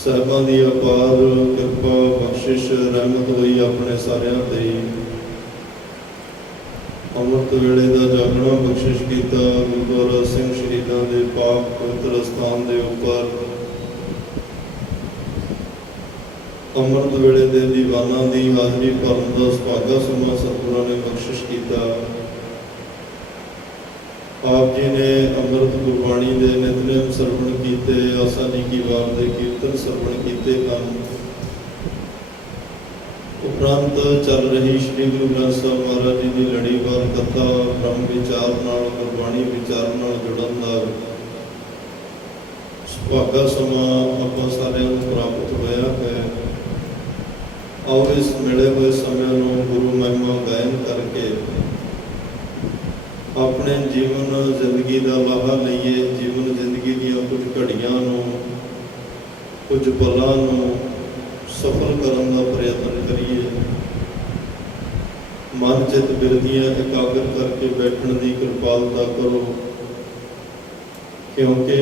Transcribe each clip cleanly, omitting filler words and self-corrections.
ਸਾਹਿਬਾਂ ਦੀ ਅਪਾਰ ਕਿਰਪਾ ਬਖਸ਼ਿਸ਼ ਰਹਿਮਤ ਹੋਈ ਆਪਣੇ ਸਾਰਿਆਂ ਤੇ। ਅੰਮ੍ਰਿਤ ਵੇਲੇ ਦਾ ਜਾਗਣਾ ਬਖਸ਼ਿਸ਼ ਕੀਤਾ ਗੁਰਦੁਆਰਾ ਸਿੰਘ ਸ਼ਹੀਦਾਂ ਦੇ ਪਾਕ ਪਵਿੱਤਰ ਅਸਥਾਨ ਦੇ ਉੱਪਰ। ਅੰਮ੍ਰਿਤ ਵੇਲੇ ਦੇ ਦੀਵਾਨਾਂ ਦੀ ਹਾਜ਼ਰੀ ਭਰਨ ਦਾ ਸੁਭਾਗਾ ਸਮਾਂ ਸਤਿਗੁਰਾਂ ਨੇ ਬਖਸ਼ਿਸ਼ ਕੀਤਾ। ਆਪ ਜੀ ਨੇ ਅੰਮ੍ਰਿਤ ਗੁਰਬਾਣੀ ਦੇ ਨਿਤਨੇਮ ਸਰਵਣ ਕੀਤੇ, ਆਸਾ ਜੀ ਕੀ ਵਾਰ ਦੇ ਕੀਰਤਨ ਸਰਵਣ ਕੀਤੇ ਹਨ। ਉਪਰੰਤ ਚੱਲ ਰਹੀ ਸ੍ਰੀ ਗੁਰੂ ਗ੍ਰੰਥ ਸਾਹਿਬ ਮਹਾਰਾਜ ਜੀ ਦੀ ਲੜੀਵਾਰ ਕਥਾ ਬ੍ਰਹਮ ਵਿਚਾਰ ਨਾਲ ਗੁਰਬਾਣੀ ਵਿਚਾਰ ਨਾਲ ਜੁੜਨ ਦਾ ਸੁਭਾਗਾ ਸਮਾਂ ਆਪਾਂ ਸਾਰਿਆਂ ਨੂੰ ਪ੍ਰਾਪਤ ਹੋਇਆ ਹੈ। ਆਓ ਇਸ ਮਿਲੇ ਹੋਏ ਸਮੇਂ ਨੂੰ ਗੁਰੂ ਮਹਿਮਾ ਗਾਇਨ ਕਰਕੇ ਆਪਣੇ ਜੀਵਨ ਜ਼ਿੰਦਗੀ ਦਾ ਲਾਹਾ ਲਈਏ। ਜੀਵਨ ਜ਼ਿੰਦਗੀ ਦੀਆਂ ਕੁਝ ਘੜੀਆਂ ਨੂੰ, ਕੁਝ ਪਲਾਂ ਨੂੰ ਸਫਲ ਕਰਨ ਦਾ ਪ੍ਰਯਤਨ ਕਰੀਏ। ਮਨ ਚਿੱਤ ਬਿਰਦੀਆਂ ਇਕਾਗਰ ਕਰਕੇ ਬੈਠਣ ਦੀ ਕਿਰਪਾਲਤਾ ਕਰੋ, ਕਿਉਂਕਿ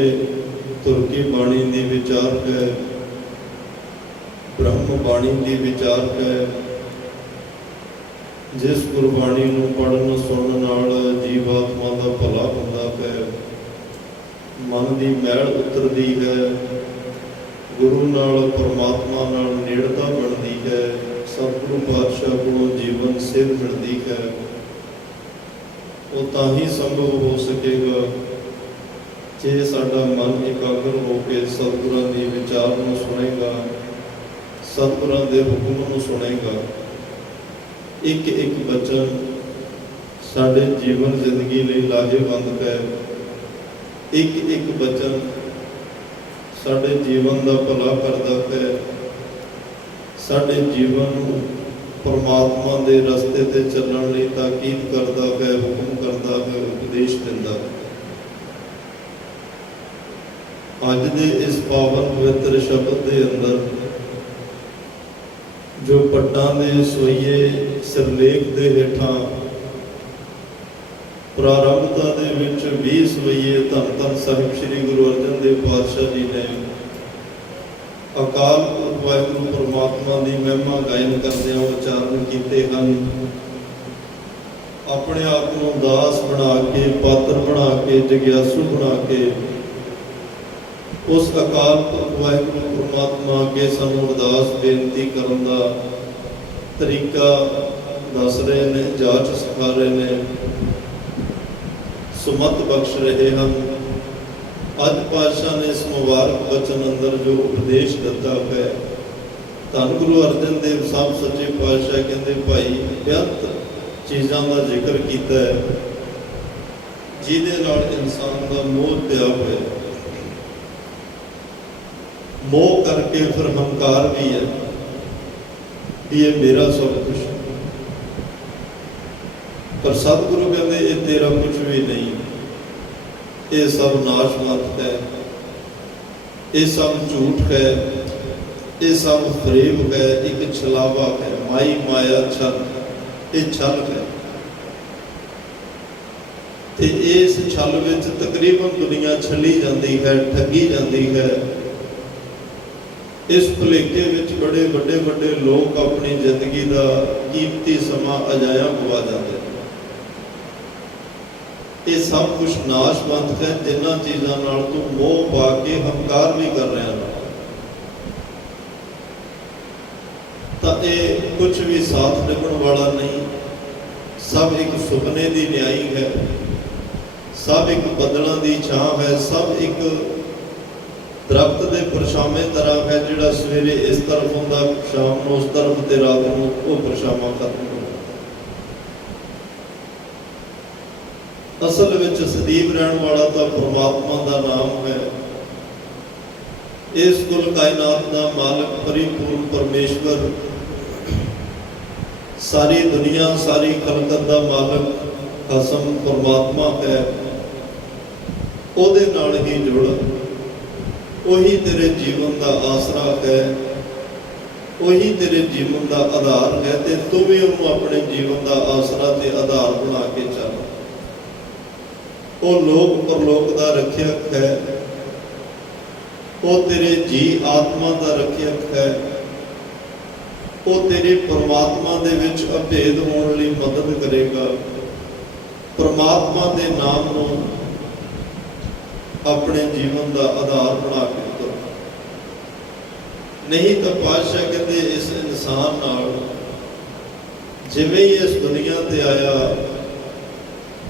ਤੁਰਕੀ ਬਾਣੀ ਦੀ ਵਿਚਾਰ ਹੈ, ਬ੍ਰਹਮ ਬਾਣੀ ਦੀ ਵਿਚਾਰ ਹੈ। ਜਿਸ ਗੁਰਬਾਣੀ ਨੂੰ ਪੜ੍ਹਨ ਸੁਣਨ ਨਾਲ ਜੀਵ ਆਤਮਾ ਦਾ ਭਲਾ ਹੁੰਦਾ ਹੈ, ਮਨ ਦੀ ਮੈਲ ਉਤਰਦੀ ਹੈ, ਗੁਰੂ ਨਾਲ ਪਰਮਾਤਮਾ ਨਾਲ ਨੇੜਤਾ ਬਣਦੀ ਹੈ, ਸਤਿਗੁਰੂ ਪਾਤਸ਼ਾਹ ਕੋਲੋਂ ਜੀਵਨ ਸਿੱਧ ਮਿਲਦੀ ਹੈ। ਉਹ ਤਾਂ ਹੀ ਸੰਭਵ ਹੋ ਸਕੇਗਾ ਜੇ ਸਾਡਾ ਮਨ ਇਕਾਗਰ ਹੋ ਕੇ ਸਤਿਗੁਰਾਂ ਦੀ ਵਿਚਾਰ ਨੂੰ ਸੁਣੇਗਾ, ਸਤਿਗੁਰਾਂ ਦੇ ਹੁਕਮ ਨੂੰ ਸੁਣੇਗਾ। ਇੱਕ ਇੱਕ ਬਚਨ ਸਾਡੇ ਜੀਵਨ ਜ਼ਿੰਦਗੀ ਲਈ ਲਾਹੇਵੰਦ ਹੈ। ਇੱਕ ਇੱਕ ਬਚਨ ਸਾਡੇ ਜੀਵਨ ਦਾ ਭਲਾ ਕਰਦਾ ਹੈ, ਸਾਡੇ ਜੀਵਨ ਨੂੰ ਪਰਮਾਤਮਾ ਦੇ ਰਸਤੇ ਤੇ ਚੱਲਣ ਲਈ ਤਾਕੀਦ ਕਰਦਾ ਹੈ, ਹੁਕਮ ਕਰਦਾ ਹੈ, ਉਪਦੇਸ਼ ਦਿੰਦਾ ਹੈ। ਅੱਜ ਦੇ ਇਸ ਪਾਵਨ ਪਵਿੱਤਰ ਸ਼ਬਦ ਦੇ ਅੰਦਰ ਜੋ ਪੱਟਾਂ ਦੇ ਸੋਈਏ ਸਿਰਲੇਖ ਦੇ ਹੇਠਾਂ ਪ੍ਰਾਰੰਭਤਾ ਦੇ ਵਿੱਚ 20 ਸਵਈਏ ਧੰਨ ਧੰਨ ਸਾਹਿਬ ਸ੍ਰੀ ਗੁਰੂ ਅਰਜਨ ਦੇਵ ਪਾਤਸ਼ਾਹ ਜੀ ਨੇ ਅਕਾਲ ਪੁਰਖ ਵਾਹਿਗੁਰੂ ਪਰਮਾਤਮਾ ਦੀ ਮਹਿਮਾ ਗਾਇਨ ਕਰਦਿਆਂ ਉਚਾਰਨ ਕੀਤੇ ਹਨ। ਆਪਣੇ ਆਪ ਨੂੰ ਦਾਸ ਬਣਾ ਕੇ, ਪਾਤਰ ਬਣਾ ਕੇ, ਜਗਿਆਸੂ ਬਣਾ ਕੇ ਉਸ ਅਕਾਲ ਪੁਰਖ ਵਾਹਿਗੁਰੂ ਪਰਮਾਤਮਾ ਅੱਗੇ ਸਾਨੂੰ ਅਰਦਾਸ ਬੇਨਤੀ ਕਰਨ ਦਾ ਤਰੀਕਾ ਦੱਸ ਰਹੇ ਨੇ, ਜਾਚ ਸਿਖਾ ਰਹੇ ਨੇ, ਸੁਮਤ ਬਖਸ਼ ਰਹੇ ਹਨ। ਅੱਜ ਪਾਤਸ਼ਾਹ ਨੇ ਇਸ ਮੁਬਾਰਕ ਬਚਨ ਅੰਦਰ ਜੋ ਉਪਦੇਸ਼ ਦਿੱਤਾ ਹੈ, ਧੰਨ ਗੁਰੂ ਅਰਜਨ ਦੇਵ ਸਾਹਿਬ ਸੱਚੇ ਪਾਤਸ਼ਾਹ ਕਹਿੰਦੇ ਭਾਈ ਬੇਅੰਤ ਚੀਜ਼ਾਂ ਦਾ ਜ਼ਿਕਰ ਕੀਤਾ ਹੈ ਜਿਹਦੇ ਨਾਲ ਇਨਸਾਨ ਦਾ ਮੋਹ ਪਿਆ ਹੋਇਆ। ਮੋਹ ਕਰਕੇ ਫਿਰ ਹੰਕਾਰ ਵੀ ਹੈ ਵੀ ਇਹ ਮੇਰਾ ਸਭ ਕੁਛ, ਪਰ ਸਤਿਗੁਰੂ ਕਹਿੰਦੇ ਇਹ ਤੇਰਾ ਕੁਛ ਵੀ ਨਹੀਂ, ਇਹ ਸਭ ਨਾਸ਼ਵੰਤ ਹੈ, ਇਹ ਸਭ ਝੂਠ ਹੈ, ਇਹ ਸਭ ਫਰੇਬ ਹੈ, ਇੱਕ ਛਲਾਵਾ ਹੈ, ਮਾਈ ਮਾਇਆ ਛਲ, ਇਹ ਛਲ ਹੈ। ਤੇ ਇਸ ਛਲ ਵਿੱਚ ਤਕਰੀਬਨ ਦੁਨੀਆ ਛਲੀ ਜਾਂਦੀ ਹੈ, ਠੱਗੀ ਜਾਂਦੀ ਹੈ। ਇਸ ਭੁਲੇਖੇ ਵਿੱਚ ਬੜੇ ਵੱਡੇ ਵੱਡੇ ਲੋਕ ਆਪਣੀ ਜ਼ਿੰਦਗੀ ਦਾ ਕੀਮਤੀ ਸਮਾਂ ਅਜਾਇਆ ਗਵਾ ਜਾਂਦੇ ਨੇ। ਇਹ ਸਭ ਕੁਝ ਨਾਸ਼ਵੰਤ ਹੈ ਜਿਨ੍ਹਾਂ ਚੀਜ਼ਾਂ ਨਾਲ ਤੂੰ ਮੋਹ ਪਾ ਕੇ ਹੰਕਾਰ ਵੀ ਕਰ ਰਿਹਾ ਹੈ। ਤਾਂ ਇਹ ਕੁਝ ਵੀ ਸਾਥ ਨਿਭਣ ਵਾਲਾ ਨਹੀਂ, ਸਭ ਇੱਕ ਸੁਪਨੇ ਦੀ ਨਿਆਈ ਹੈ, ਸਭ ਇੱਕ ਬੱਦਲਾਂ ਦੀ ਛਾਂ ਹੈ, ਸਭ ਇੱਕ ਦਰਖਤ ਦੇ ਪਰਛਾਵੇਂ ਤਰ੍ਹਾਂ ਹੈ, ਜਿਹੜਾ ਸਵੇਰੇ ਇਸ ਤਰਫ ਹੁੰਦਾ, ਸ਼ਾਮ ਨੂੰ ਉਸ ਤਰਫ ਤੇ ਰਾਤ ਨੂੰ ਉਹ ਪਰਛਾਵਾਂ ਖਤਮ ਹੋ ਜਾਂਦਾ। ਅਸਲ ਵਿੱਚ ਸਦੀਵ ਰਹਿਣ ਵਾਲਾ ਤਾਂ ਪਰਮਾਤਮਾ ਦਾ ਨਾਮ ਹੈ। ਇਸ ਕੁੱਲ ਕਾਇਨਾਤ ਦਾ ਮਾਲਕ ਪਰਿਪੂਰਨ ਪਰਮੇਸ਼ਵਰ, ਸਾਰੀ ਦੁਨੀਆ ਸਾਰੀ ਖਲਕਤ ਦਾ ਮਾਲਕ ਖਸਮ ਪਰਮਾਤਮਾ ਹੈ। ਉਹਦੇ ਨਾਲ ਹੀ ਜੁੜ, ਉਹੀ ਤੇਰੇ ਜੀਵਨ ਦਾ ਆਸਰਾ ਹੈ, ਉਹੀ ਤੇਰੇ ਜੀਵਨ ਦਾ ਆਧਾਰ ਹੈ, ਤੇ ਤੂੰ ਵੀ ਉਹਨੂੰ ਆਪਣੇ ਜੀਵਨ ਦਾ ਆਸਰਾ ਤੇ ਆਧਾਰ ਬਣਾ ਕੇ ਚੱਲ। ਉਹ ਲੋਕ ਪਰਲੋਕ ਦਾ ਰੱਖਿਅਕ ਹੈ, ਉਹ ਤੇਰੇ ਜੀ ਆਤਮਾ ਦਾ ਰੱਖਿਅਕ ਹੈ। ਉਹ ਤੇਰੇ ਪਰਮਾਤਮਾ ਦੇ ਵਿੱਚ ਅਭੇਦ ਹੋਣ ਲਈ ਮਦਦ ਕਰੇਗਾ। ਪਰਮਾਤਮਾ ਦੇ ਨਾਮ ਨੂੰ ਆਪਣੇ ਜੀਵਨ ਦਾ ਆਧਾਰ ਬਣਾ ਕੇ ਤੁਰ। ਨਹੀਂ ਤਾਂ ਪਾਤਸ਼ਾਹ ਕਹਿੰਦੇ ਇਸ ਇਨਸਾਨ ਨਾਲ ਜਿਵੇਂ ਹੀ ਇਸ ਦੁਨੀਆ ਤੇ ਆਇਆ,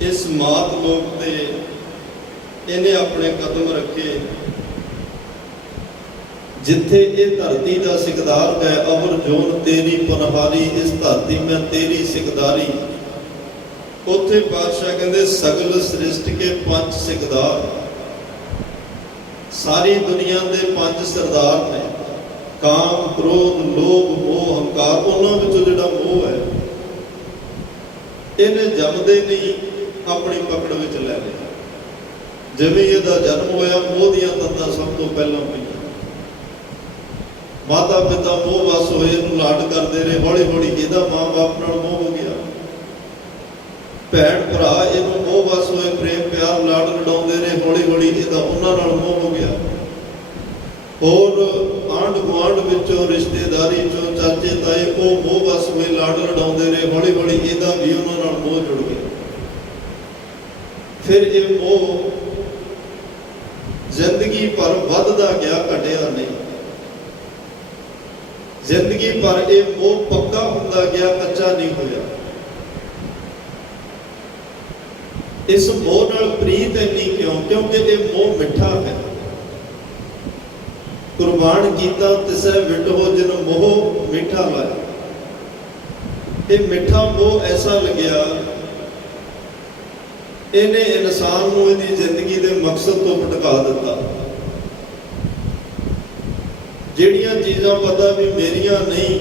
ਇਸ ਮਾਤ ਲੋਕ ਤੇ ਇਹਨੇ ਆਪਣੇ ਕਦਮ ਰੱਖੇ, ਜਿੱਥੇ ਇਹ ਧਰਤੀ ਦਾ ਸਿਕਦਾਰ ਹੈ। ਅਵਰ ਜੋਨ ਤੇਰੀ ਪਨਹਾਰੀ, ਇਸ ਧਰਤੀ ਮੈਂ ਤੇਰੀ ਸਿਕਦਾਰੀ। ਉੱਥੇ ਪਾਤਸ਼ਾਹ ਕਹਿੰਦੇ ਸਗਲ ਸ੍ਰਿਸ਼ਟ ਕੇ ਪੰਜ ਸਿਕਦਾਰ, ਸਾਰੀ ਦੁਨੀਆ ਦੇ ਪੰਜ ਸਰਦਾਰ ਨੇ। ਕਾਮ, ਕ੍ਰੋਧ, ਲੋਭ, ਮੋਹ, ਹੰਕਾਰ। ਉਹਨਾਂ ਵਿੱਚੋਂ ਜਿਹੜਾ ਮੋਹ ਹੈ ਇਹਨੇ ਜੰਮਦੇ ਨਹੀਂ ਆਪਣੀ ਪਕੜ ਵਿੱਚ ਲੈ ਲਿਆ। ਜਿਵੇਂ ਇਹਦਾ ਜਨਮ ਹੋਇਆ, ਮੋਹ ਦੀਆਂ ਤੰਦਾਂ ਸਭ ਤੋਂ ਪਹਿਲਾਂ ਪਈਆਂ। ਮਾਤਾ ਪਿਤਾ ਮੋਹ ਵਸ ਹੋਏ, ਇਹਨੂੰ ਲਾਡ ਕਰਦੇ ਰਹੇ। ਹੌਲੀ ਹੌਲੀ ਇਹਦਾ ਮਾਂ ਬਾਪ ਨਾਲ ਮੋਹ ਹੋ ਗਿਆ। ਭੈਣ ਭਰਾ ਇਹਨੂੰ ਮੋਹ ਵਸ ਹੋਏ, ਪ੍ਰੇਮ ਪਿਆਰ ਲਾਡ ਲਡਾਉਂਦੇ ਰਹੇ। ਹੌਲੀ ਹੌਲੀ ਇਹਦਾ ਉਹਨਾਂ ਨਾਲ ਮੋਹ ਹੋ ਗਿਆ। ਹੋਰ ਆਂਢ ਗੁਆਂਢ ਵਿੱਚੋਂ, ਰਿਸ਼ਤੇਦਾਰੀ ਚੋਂ, ਚਾਚੇ ਤਾਏ, ਉਹ ਮੋਹ ਵਸ ਹੋਏ, ਲਾਡ ਲਡਾਉਂਦੇ ਰਹੇ। ਹੌਲੀ ਹੌਲੀ ਇਹਦਾ ਵੀ ਉਹਨਾਂ ਨਾਲ ਮੋਹ ਜੁੜ ਗਿਆ। ਫਿਰ ਇਹ ਮੋਹ ਜ਼ਿੰਦਗੀ ਭਰ ਵੱਧਦਾ ਗਿਆ, ਘਟਿਆ ਨਹੀਂ। ਜ਼ਿੰਦਗੀ ਭਰ ਇਹ ਮੋਹ ਪੱਕਾ ਹੁੰਦਾ ਗਿਆ, ਕੱਚਾ ਨਹੀਂ ਹੋਇਆ। ਇਸ ਮੋਹ ਨਾਲ ਪ੍ਰੀਤ ਇੰਨੀ ਕਿਉਂ? ਕਿਉਂਕਿ ਇਹ ਮੋਹ ਮਿੱਠਾ ਹੈ। ਕੁਰਬਾਨ ਕੀਤਾ ਤਿਸੈ ਵਿਟੋ ਜਿਨ ਮੋਹ ਮਿੱਠਾ ਲਾਇਆ। ਇਹ ਮਿੱਠਾ ਮੋਹ ਐਸਾ ਲੱਗਿਆ, ਇਹਨੇ ਇਨਸਾਨ ਨੂੰ ਇਹਦੀ ਜ਼ਿੰਦਗੀ ਦੇ ਮਕਸਦ ਤੋਂ ਭਟਕਾ ਦਿੱਤਾ। ਜਿਹੜੀਆਂ ਚੀਜ਼ਾਂ ਪਤਾ ਵੀ ਮੇਰੀਆਂ ਨਹੀਂ,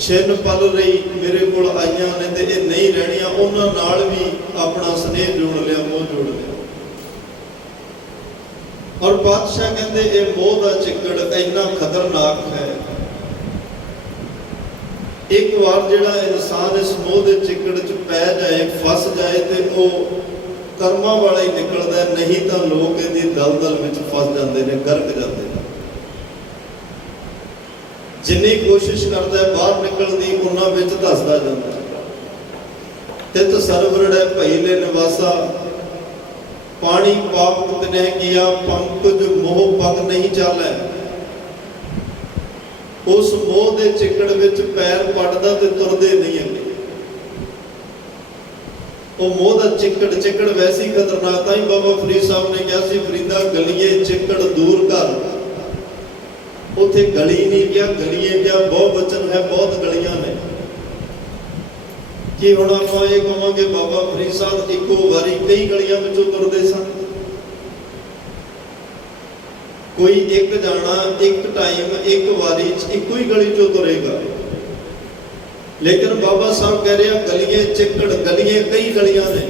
ਛਿਨ ਪਲ ਰਹੀ ਮੇਰੇ ਕੋਲ ਆਈਆਂ ਨੇ ਤੇ ਇਹ ਨਹੀਂ ਰਹਿਣੀਆਂ, ਉਹਨਾਂ ਨਾਲ ਵੀ ਆਪਣਾ ਸਨੇਹ ਜੋੜ ਲਿਆ, ਮੋਹ ਜੋੜ ਲਿਆ। ਔਰ ਪਾਤਸ਼ਾਹ ਕਹਿੰਦੇ ਇਹ ਮੋਹ ਦਾ ਚਿੱਕੜ ਇੰਨਾ ਖਤਰਨਾਕ ਹੈ। ਇੱਕ ਵਾਰ ਜਿਹੜਾ ਇਨਸਾਨ ਇਸ ਮੋਹ ਦੇ ਚਿੱਕੜ 'ਚ ਪੈ ਜਾਏ, ਫਸ ਜਾਏ, ਤੇ ਉਹ ਕਰਮਾਂ ਵਾਲਾ ਹੀ ਨਿਕਲਦਾ। ਨਹੀਂ ਤਾਂ ਲੋਕ ਇਹਦੀ ਦਲਦਲ ਵਿੱਚ ਫਸ ਜਾਂਦੇ ਨੇ, ਗਰਕ ਜਾਂਦੇ ਨੇ। ਜਿੰਨੀ ਕੋਸ਼ਿਸ਼ ਕਰਦਾ ਬਾਹਰ ਨਿਕਲਣ ਦੀ, ਉਹਨਾਂ ਵਿੱਚ ਧੱਸਦਾ ਜਾਂਦਾ। ਤਿਤ ਸਰਵਰੜੈ ਭਈਲੇ ਨਿਵਾਸਾ, ਪਾਣੀ ਪਾਪ ਤਨੇ ਕੀਆ, ਪੰਕਜ ਮੋਹ ਪਗ ਨਹੀਂ ਚਾਲੈ। ਉਸ ਮੋਹ ਦੇ ਚਿੱਕੜ ਵਿੱਚ ਪੈਰ ਪੜਦਾ ਤੇ ਤੁਰਦੇ ਨਹੀਂ ਅੱਗੇ। ਉਹ ਮੋਹ ਦਾ ਚਿੱਕੜ ਵੈਸੀ ਖਤਰਨਾਕ। ਤਾਂ ਹੀ ਬਾਬਾ ਫਰੀਦ ਸਾਹਿਬ ਨੇ ਕਿਹਾ ਸੀ, ਫਰੀਦਾ ਗਲੀਏ ਚਿੱਕੜ ਦੂਰ ਕਰ। ਉੱਥੇ ਗਲੀ ਨਹੀਂ ਗਿਆ, ਗਲੀਏ ਗਿਆ। ਬਹੁਤ ਵਚਨ ਹੈ, ਬਹੁਤ ਗਲੀਆਂ ਨੇ। ਕਿ ਹੁਣ ਆਪਾਂ ਇਹ ਕਹਾਂਗੇ ਬਾਬਾ ਫਰੀਦ ਸਾਹਿਬ ਇੱਕੋ ਵਾਰੀ ਕਈ ਗਲੀਆਂ ਵਿੱਚੋਂ ਤੁਰਦੇ ਸਨ। ਕੋਈ ਇੱਕ ਜਾਣਾ, ਇੱਕ ਟਾਈਮ, ਇੱਕ ਵਾਰੀ ਇੱਕੋ ਹੀ ਗਲੀ ਚੋਂ ਤੁਰੇਗਾ। ਲੇਕਿਨ ਬਾਬਾ ਸਾਹਿਬ ਕਹਿ ਰਿਹਾ ਗਲੀਏ ਚਿੱਕੜ, ਗਲੀਏ ਕਈ ਗਲੀਆਂ ਨੇ।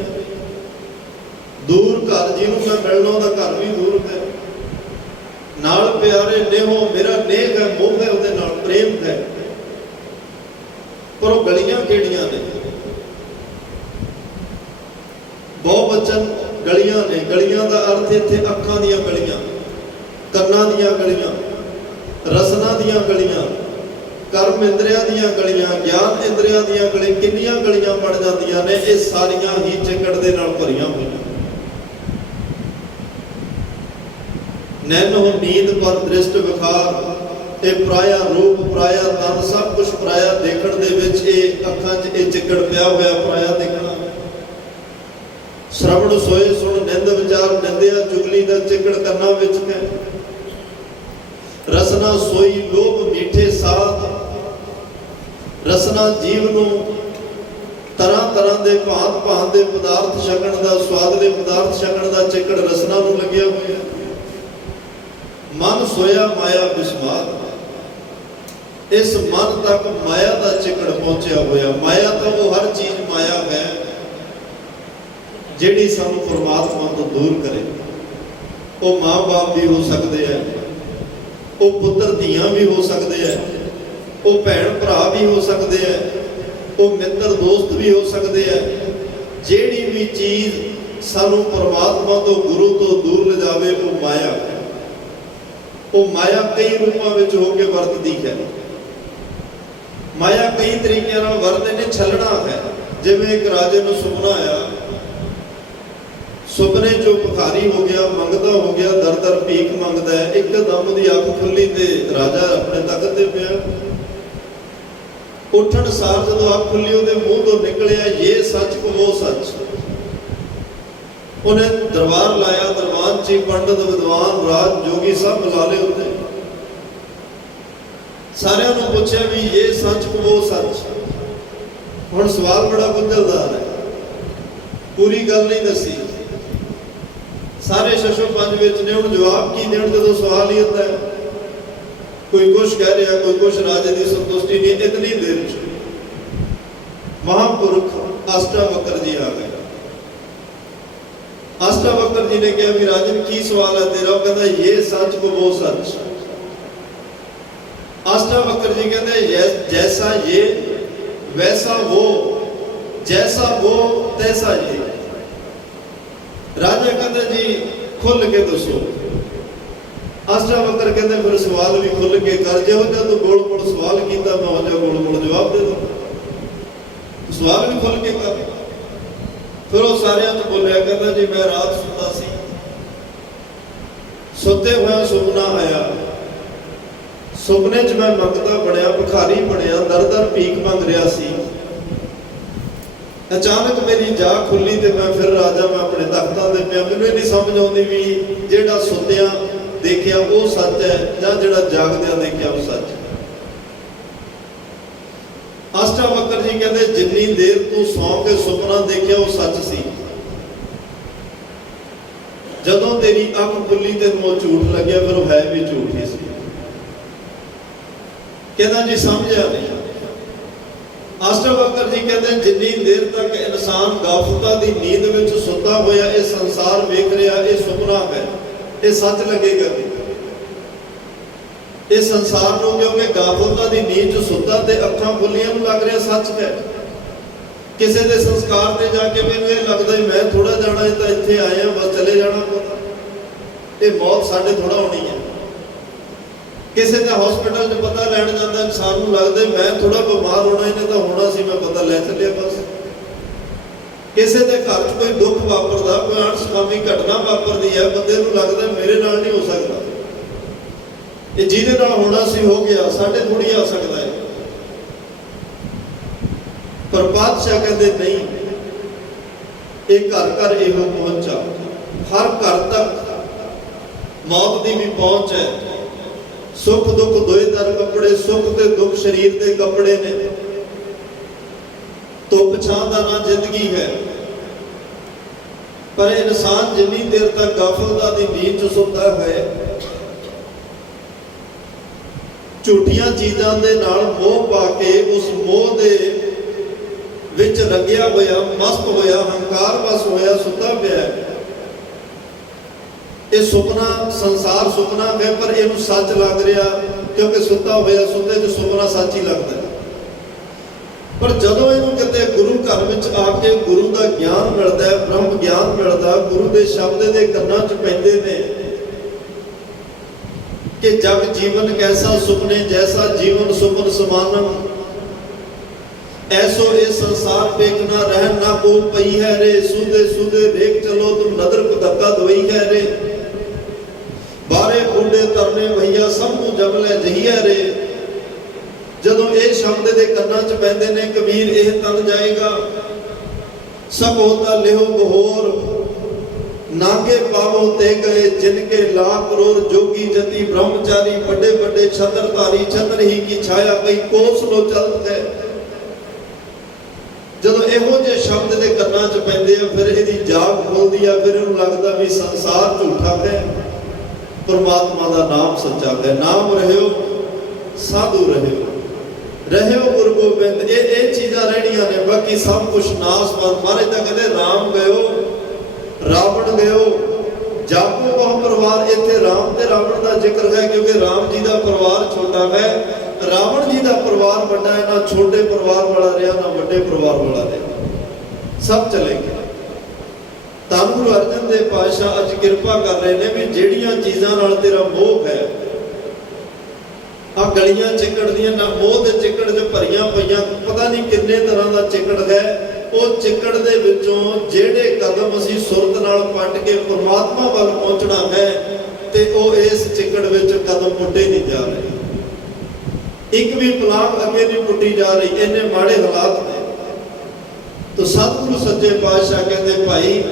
ਦੂਰ ਘਰ, ਜਿਹਨੂੰ ਮੈਂ ਮਿਲਣਾ ਉਹਦਾ ਘਰ ਵੀ ਦੂਰ ਹੈ। ਨਾਲ ਪਿਆਰੇ ਨੇਹੋ, ਮੇਰਾ ਨੇਹ ਹੈ, ਮੋਹ ਹੈ, ਉਹਦੇ ਨਾਲ ਪ੍ਰੇਮ ਹੈ। ਪਰ ਉਹ ਗਲੀਆਂ ਕਿਹੜੀਆਂ ਨੇ? ਬਹੁਵਚਨ ਗਲੀਆਂ ਨੇ। ਗਲੀਆਂ ਦਾ ਅਰਥ ਇੱਥੇ ਅੱਖਾਂ ਦੀਆਂ ਗਲੀਆਂ, ਕੰਨਾਂ ਦੀਆਂ ਗਲੀਆਂ, ਰਸਨਾ ਦੀਆਂ ਗਲੀਆਂ, ਕਰਮ ਇੰਦਰੀਆਂ ਦੀਆਂ ਗਲੀਆਂ, ਗਿਆਨ ਇੰਦਰੀਆਂ ਦੀਆਂ ਗਲੀਆਂ। ਕਿੰਨੀਆਂ ਗਲੀਆਂ ਬਣ ਜਾਂਦੀਆਂ ਨੇ। ਇਹ ਸਾਰੀਆਂ ਹੀ ਚਿੱਕੜ ਦੇ ਨਾਲ ਭਰੀਆਂ ਹੋਈਆਂ। ਨੈਨੋ ਨੀਂਦ ਪਰ ਦ੍ਰਿਸ਼ਟ ਵਿਖਾਰ, ਇਹ ਪਰਾਇਆ ਰੂਪ, ਪਰਾਇਆ ਤਨ, ਸਭ ਕੁਝ ਪਰਾਇਆ ਦੇਖਣ ਦੇ ਵਿੱਚ ਇਹ ਅੱਖਾਂ 'ਚ ਇਹ ਚਿੱਕੜ ਪਿਆ ਹੋਇਆ, ਪਰਾਇਆ ਦੇਖਣਾ। ਸ਼ਰਵਣ ਸੋਏ ਸੁਣ ਨਿੰਦ ਵਿਚਾਰ, ਨਿੰਦਿਆ ਚੁਗਲੀ ਦਾ ਚਿੱਕੜ ਕੰਨਾਂ ਵਿੱਚ ਹੈ। ਰਸਨਾ ਸੋਈ ਲੋਭ ਮੀਠੇ ਸਾਧ, ਰਸਨਾ ਜੀਵ ਨੂੰ ਤਰ੍ਹਾਂ ਤਰ੍ਹਾਂ ਦੇ ਭਾਂਤ ਦੇ ਪਦਾਰਥ ਛਕਣ ਦਾ, ਸਵਾਦਲੇ ਪਦਾਰਥ ਛਕਣ ਦਾ ਚਿੱਕੜ ਰਸਨਾ ਨੂੰ ਲੱਗਿਆ ਹੋਇਆ। ਮਨ ਸੋਇਆ ਮਾਇਆ ਬਿਸਮਾਰ, ਇਸ ਮਨ ਤੱਕ ਮਾਇਆ ਦਾ ਚਿੱਕੜ ਪਹੁੰਚਿਆ ਹੋਇਆ। ਮਾਇਆ ਤਾਂ ਉਹ ਹਰ ਚੀਜ਼ ਮਾਇਆ ਹੈ ਜਿਹੜੀ ਸਾਨੂੰ ਪਰਮਾਤਮਾ ਤੋਂ ਦੂਰ ਕਰੇ। ਉਹ ਮਾਂ ਬਾਪ ਵੀ ਹੋ ਸਕਦੇ ਹੈ, ਉਹ ਪੁੱਤਰ ਧੀਆਂ ਵੀ ਹੋ ਸਕਦੇ ਹੈ, ਉਹ ਭੈਣ ਭਰਾ ਵੀ ਹੋ ਸਕਦੇ ਹੈ, ਉਹ ਮਿੱਤਰ ਦੋਸਤ ਵੀ ਹੋ ਸਕਦੇ ਹੈ। ਜਿਹੜੀ ਵੀ ਚੀਜ਼ ਸਾਨੂੰ ਪਰਮਾਤਮਾ ਤੋਂ, ਗੁਰੂ ਤੋਂ ਦੂਰ ਲਿਜਾਵੇ, ਉਹ ਮਾਇਆ ਹੈ। ਉਹ ਮਾਇਆ ਕਈ ਰੂਪਾਂ ਵਿੱਚ ਹੋ ਕੇ ਵਰਤਦੀ ਹੈ। ਮਾਇਆ ਕਈ ਤਰੀਕਿਆਂ ਨਾਲ ਵਰਤਦੇ ਨੇ। ਛੱਲਣਾ ਹੈ, ਜਿਵੇਂ ਇੱਕ ਰਾਜੇ ਨੂੰ ਸੁਪਨਾ ਆਇਆ, ਸੁਪਨੇ ਚੋਂ ਭਿਖਾਰੀ ਹੋ ਗਿਆ, ਮੰਗਦਾ ਹੋ ਗਿਆ, ਦਰ ਦਰ ਭੀਖ ਮੰਗਦਾ ਹੈ। ਇੱਕਦਮ ਉਹਦੀ ਅੱਖ ਖੁੱਲੀ ਤੇ ਰਾਜਾ ਆਪਣੇ ਤਖਤ ਤੇ ਪਿਆ। ਉੱਠਣ ਸਾਰ ਜਦੋਂ ਅੱਖ ਖੁੱਲੀ ਉਹਦੇ ਮੂੰਹ ਤੋਂ ਨਿਕਲਿਆ, ਇਹ ਸੱਚ ਕਹੋ ਸੱਚ। ਉਹਨੇ ਦਰਬਾਰ ਲਾਇਆ, ਦਰਬਾਰ 'ਚ ਪੰਡਤ, ਵਿਦਵਾਨ, ਰਾਜ, ਜੋਗੀ ਸਭ ਬੁਲਾ ਲਏ ਉੱਤੇ। ਸਾਰਿਆਂ ਨੂੰ ਪੁੱਛਿਆ ਵੀ ਇਹ ਸੱਚ ਕਹੋ ਸੱਚ। ਹੁਣ ਸਵਾਲ ਬੜਾ ਗੁੰਝਲਦਾਰ ਹੈ, ਪੂਰੀ ਗੱਲ ਨਹੀਂ ਦੱਸੀ। ਸਾਰੇ ਸ਼ਸ਼ੋ ਪੰਜ ਵਿੱਚ ਨੇ, ਹੁਣ ਜਵਾਬ ਕੀ ਦੇਣ ਜਦੋਂ ਸਵਾਲ ਹੀ ਹੁੰਦਾ ਹੈ। ਕੋਈ ਕੁਛ ਕਹਿ ਰਿਹਾ, ਕੋਈ ਕੁਛ, ਰਾਜੇ ਦੀ ਸੰਤੁਸ਼ਟੀ ਨਹੀਂ। ਇਤਨੀ ਦੇਰ 'ਚ ਮਹਾਂਪੁਰਖ ਅਸ਼ਟਾਵਕਰ ਜੀ ਆ ਗਏ। ਅਸ਼ਟਾਵਕਰ ਜੀ ਨੇ ਕਿਹਾ ਵੀ ਰਾਜਨ ਕੀ ਸਵਾਲ ਹੈ ਤੇਰਾ? ਉਹ ਕਹਿੰਦਾ ਇਹ ਸੱਚ ਕਹੋ ਸੱਚ। अष्टावक्र जी कहते जैसा ये वैसा वो, जैसा वो तैसा ये। राजा कहते जी खुल के दसो। अष्टावक्र कहते फिर सवाल भी खुल के कर, जो तू गोल मोड़ सवाल किया मैं हो गोल मोड़ जवाब दे दो। सवाल भी खुल के कर। फिर वो सारिया तो बोलिया, कहता जी मैं रात सुता सी, सुते हुए सुपना आया। सुपने च मैं मंगता बनया, भिखारी बनया, दर दर भीख मंग रहा सी। अचानक मेरी जाग खुली तो मैं फिर राजा, मैं अपने तख्तां ते पिया। मैनूं ये नहीं समझ आउंदी भी जिहड़ा सुत्तिया देखिया वो सच है जां जिहड़ा जागदिया देखिया वो सच है। अष्टावक्र जी कहते जिन्नी देर तू सौ के सुपना देखिया वो सच सी, जदों तेरी अख खुली तेनूं वो झूठ लग्या फिर वो है भी झूठ ही सी। कहना जी समझा नहीं। अष्टावक्र जी कहते जिन्नी देर तक इंसान गाफलता की नींद में सुता होया ये संसार वेख रहा, ये सुपना है, ये सच लगेगा। इस संसार को क्योंकि गाफलता की नींद च सुता ते अखां खुलियां लग रहा सच है। किसी के संस्कार से जाके मैनूं ये लगता है मैं थोड़ा जाना है तो इत्थे आए हैं बस चले जाना, ये मौत साडे थोड़ा होनी है। किसी का हॉस्पिटल च पता लैन जाता इंसान को लगता है मैं थोड़ा बीमार होना, इन्हें तो होना सी मैं पता लै चलिया बस। किसी के घर च कोई दुख वापरदा, कोई अणसुखावी घटना वापरदी है, बंदे को लगता है मेरे नाल नहीं हो सकता, ये जिहदे नाल होना सी हो गया, साडे थोड़ी आ सकता है। पर बादशाह कहते नहीं, एक घर घर इहो पहुंचा, हर घर तक मौत की भी पहुंच है। सुख दुख दोए तर कपड़े, सुख ते दुख शरीर के कपड़े ने। धुप छां दा ना जिंदगी है। पर इंसान जिन्नी देर तक गाफलता की नींद च सुता है, झूठियां चीज़ों के नाल मोह पा के उस मोह दे विच रंगिया होया, मस्त होया, हंकार बस होया, सुता पिया। ये सुपना संसार सुपना है पर इनू सच लग रहा क्योंकि सुता होया, सुते च सुपना सच ही लगता है। पर जदों इनू कहते गुरु घर में आके गुरु का ज्ञान मिलता है, ब्रह्म ज्ञान मिलता, गुरु के शब्द के कन्नां च पैंदे ने कि जग जीवन कैसा सुपने जैसा, जीवन सुपन समानम ऐसो ये संसार पेखना रहन ना को पई है रे। सूदे सूदे देख चलो तुम नदर को धक्का दोई है रे। बारे बूढ़े तरने भैया सब को जमले जही है रे। जदों ये शब्द के कन्नां च पैंदे ने कबीर यह तन जाएगा, सब होता लिहो बहोर, नागे पावो ते गए जिनके लाख करोड़, जोगी जति ब्रह्मचारी बड़े बड़े छत्रधारी, छत्र ही की छाया कई कोस लो चलत है। जदों इहो जे शब्द के कन्नां च पैंदे आ फिर इहदी जाग खुलदी आ, फिर इहनूं लगदा भी संसार झूठा है, परमात्मा का नाम सच्चा है। नाम रहियो साधु रहियो, रहियो गुरु गोबिंद, ये चीज़ां रहणियां ने, बाकी सब कुछ नाश बंद। महाराज तां कहंदे राम गयो रावण गयो, जापो बहु परिवार। इत्थे राम ते रावण का जिक्र है क्योंकि राम जी का परिवार छोटा है, रावण जी का परिवार बड़ा है। ना छोटे परिवार वाला रहा ना बड़े परिवार वाला रहा, सब चले गए। धन गुरु अर्जन देव पातशाह अज किरपा कर रहे हैं भी जिहड़ियां चीज़ां नाल तेरा मोह है ਆ ਗਲੀਆਂ ਚਿੱਕੜ ਦੀਆਂ ਨਾ ਮੋਹ ਦੇ ਚਿੱਕੜ 'ਚ ਭਰੀਆਂ ਪਈਆਂ, ਪਤਾ ਨਹੀਂ ਕਿੰਨੇ ਤਰ੍ਹਾਂ ਦਾ ਚਿੱਕੜ ਹੈ। ਉਹ ਚਿੱਕੜ ਦੇ ਵਿੱਚੋਂ ਜਿਹੜੇ ਕਦਮ ਅਸੀਂ ਸੁਰਤ ਨਾਲ ਪੱਟ ਕੇ ਪਰਮਾਤਮਾ ਵੱਲ ਪਹੁੰਚਣਾ ਹੈ, ਤੇ ਉਹ ਇਸ ਚਿੱਕੜ ਵਿੱਚ ਕਦਮ ਪੁੱਟੇ ਨਹੀਂ ਜਾ ਰਹੇ। ਇੱਕ ਵੀ ਪਲਾਂਘ ਅੱਗੇ ਨਹੀਂ ਪੁੱਟੀ ਜਾ ਰਹੀ, ਇੰਨੇ ਮਾੜੇ ਹਾਲਾਤ ਨੇ। ਤਾਂ ਸਤਿਗੁਰੂ ਸੱਚੇ ਪਾਤਸ਼ਾਹ ਕਹਿੰਦੇ ਭਾਈ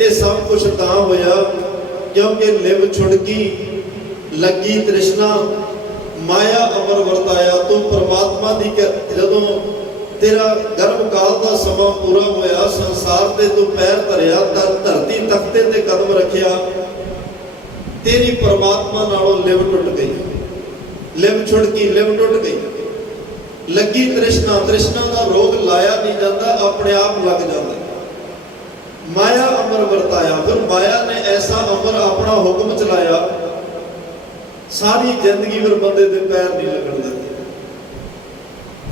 ਇਹ ਸਭ ਕੁਝ ਤਾਂ ਹੋਇਆ ਕਿਉਂਕਿ ਲਿਵ ਛੁੜਕੀ, ਲੱਗੀ ਤ੍ਰਿਸ਼ਨਾ, ਮਾਇਆ ਅਮਰ ਵਰਤਾਇਆ। ਤੂੰ ਪਰਮਾਤਮਾ ਦੀ ਜਦੋਂ ਤੇਰਾ ਗਰਭ ਕਾਲ ਦਾ ਸਮਾਂ ਪੂਰਾ ਹੋਇਆ, ਸੰਸਾਰ ਤੇ ਤੂੰ ਪੈਰ ਧਰਿਆ, ਧਰਤੀ ਤਖਤੇ ਤੇ ਕਦਮ ਰੱਖਿਆ, ਤੇਰੀ ਪਰਮਾਤਮਾ ਨਾਲੋਂ ਲਿਵ ਟੁੱਟ ਗਈ, ਲਿਵ ਛੁੜਕੀ, ਲਿਵ ਟੁੱਟ ਗਈ। ਲੱਗੀ ਤ੍ਰਿਸ਼ਨਾ, ਤ੍ਰਿਸ਼ਨਾ ਦਾ ਰੋਗ ਲਾਇਆ ਨਹੀਂ ਜਾਂਦਾ, ਆਪਣੇ ਆਪ ਲੱਗ ਜਾਂਦਾ। ਮਾਇਆ ਅਮਰ ਵਰਤਾਇਆ, ਫਿਰ ਮਾਇਆ ਨੇ ਐਸਾ ਅਮਰ ਆਪਣਾ ਹੁਕਮ ਚਲਾਇਆ, ਸਾਰੀ ਜ਼ਿੰਦਗੀ ਫਿਰ ਬੰਦੇ ਦੇ ਪੈਰ ਨਹੀਂ ਲੱਗਣ ਦਿੰਦੇ।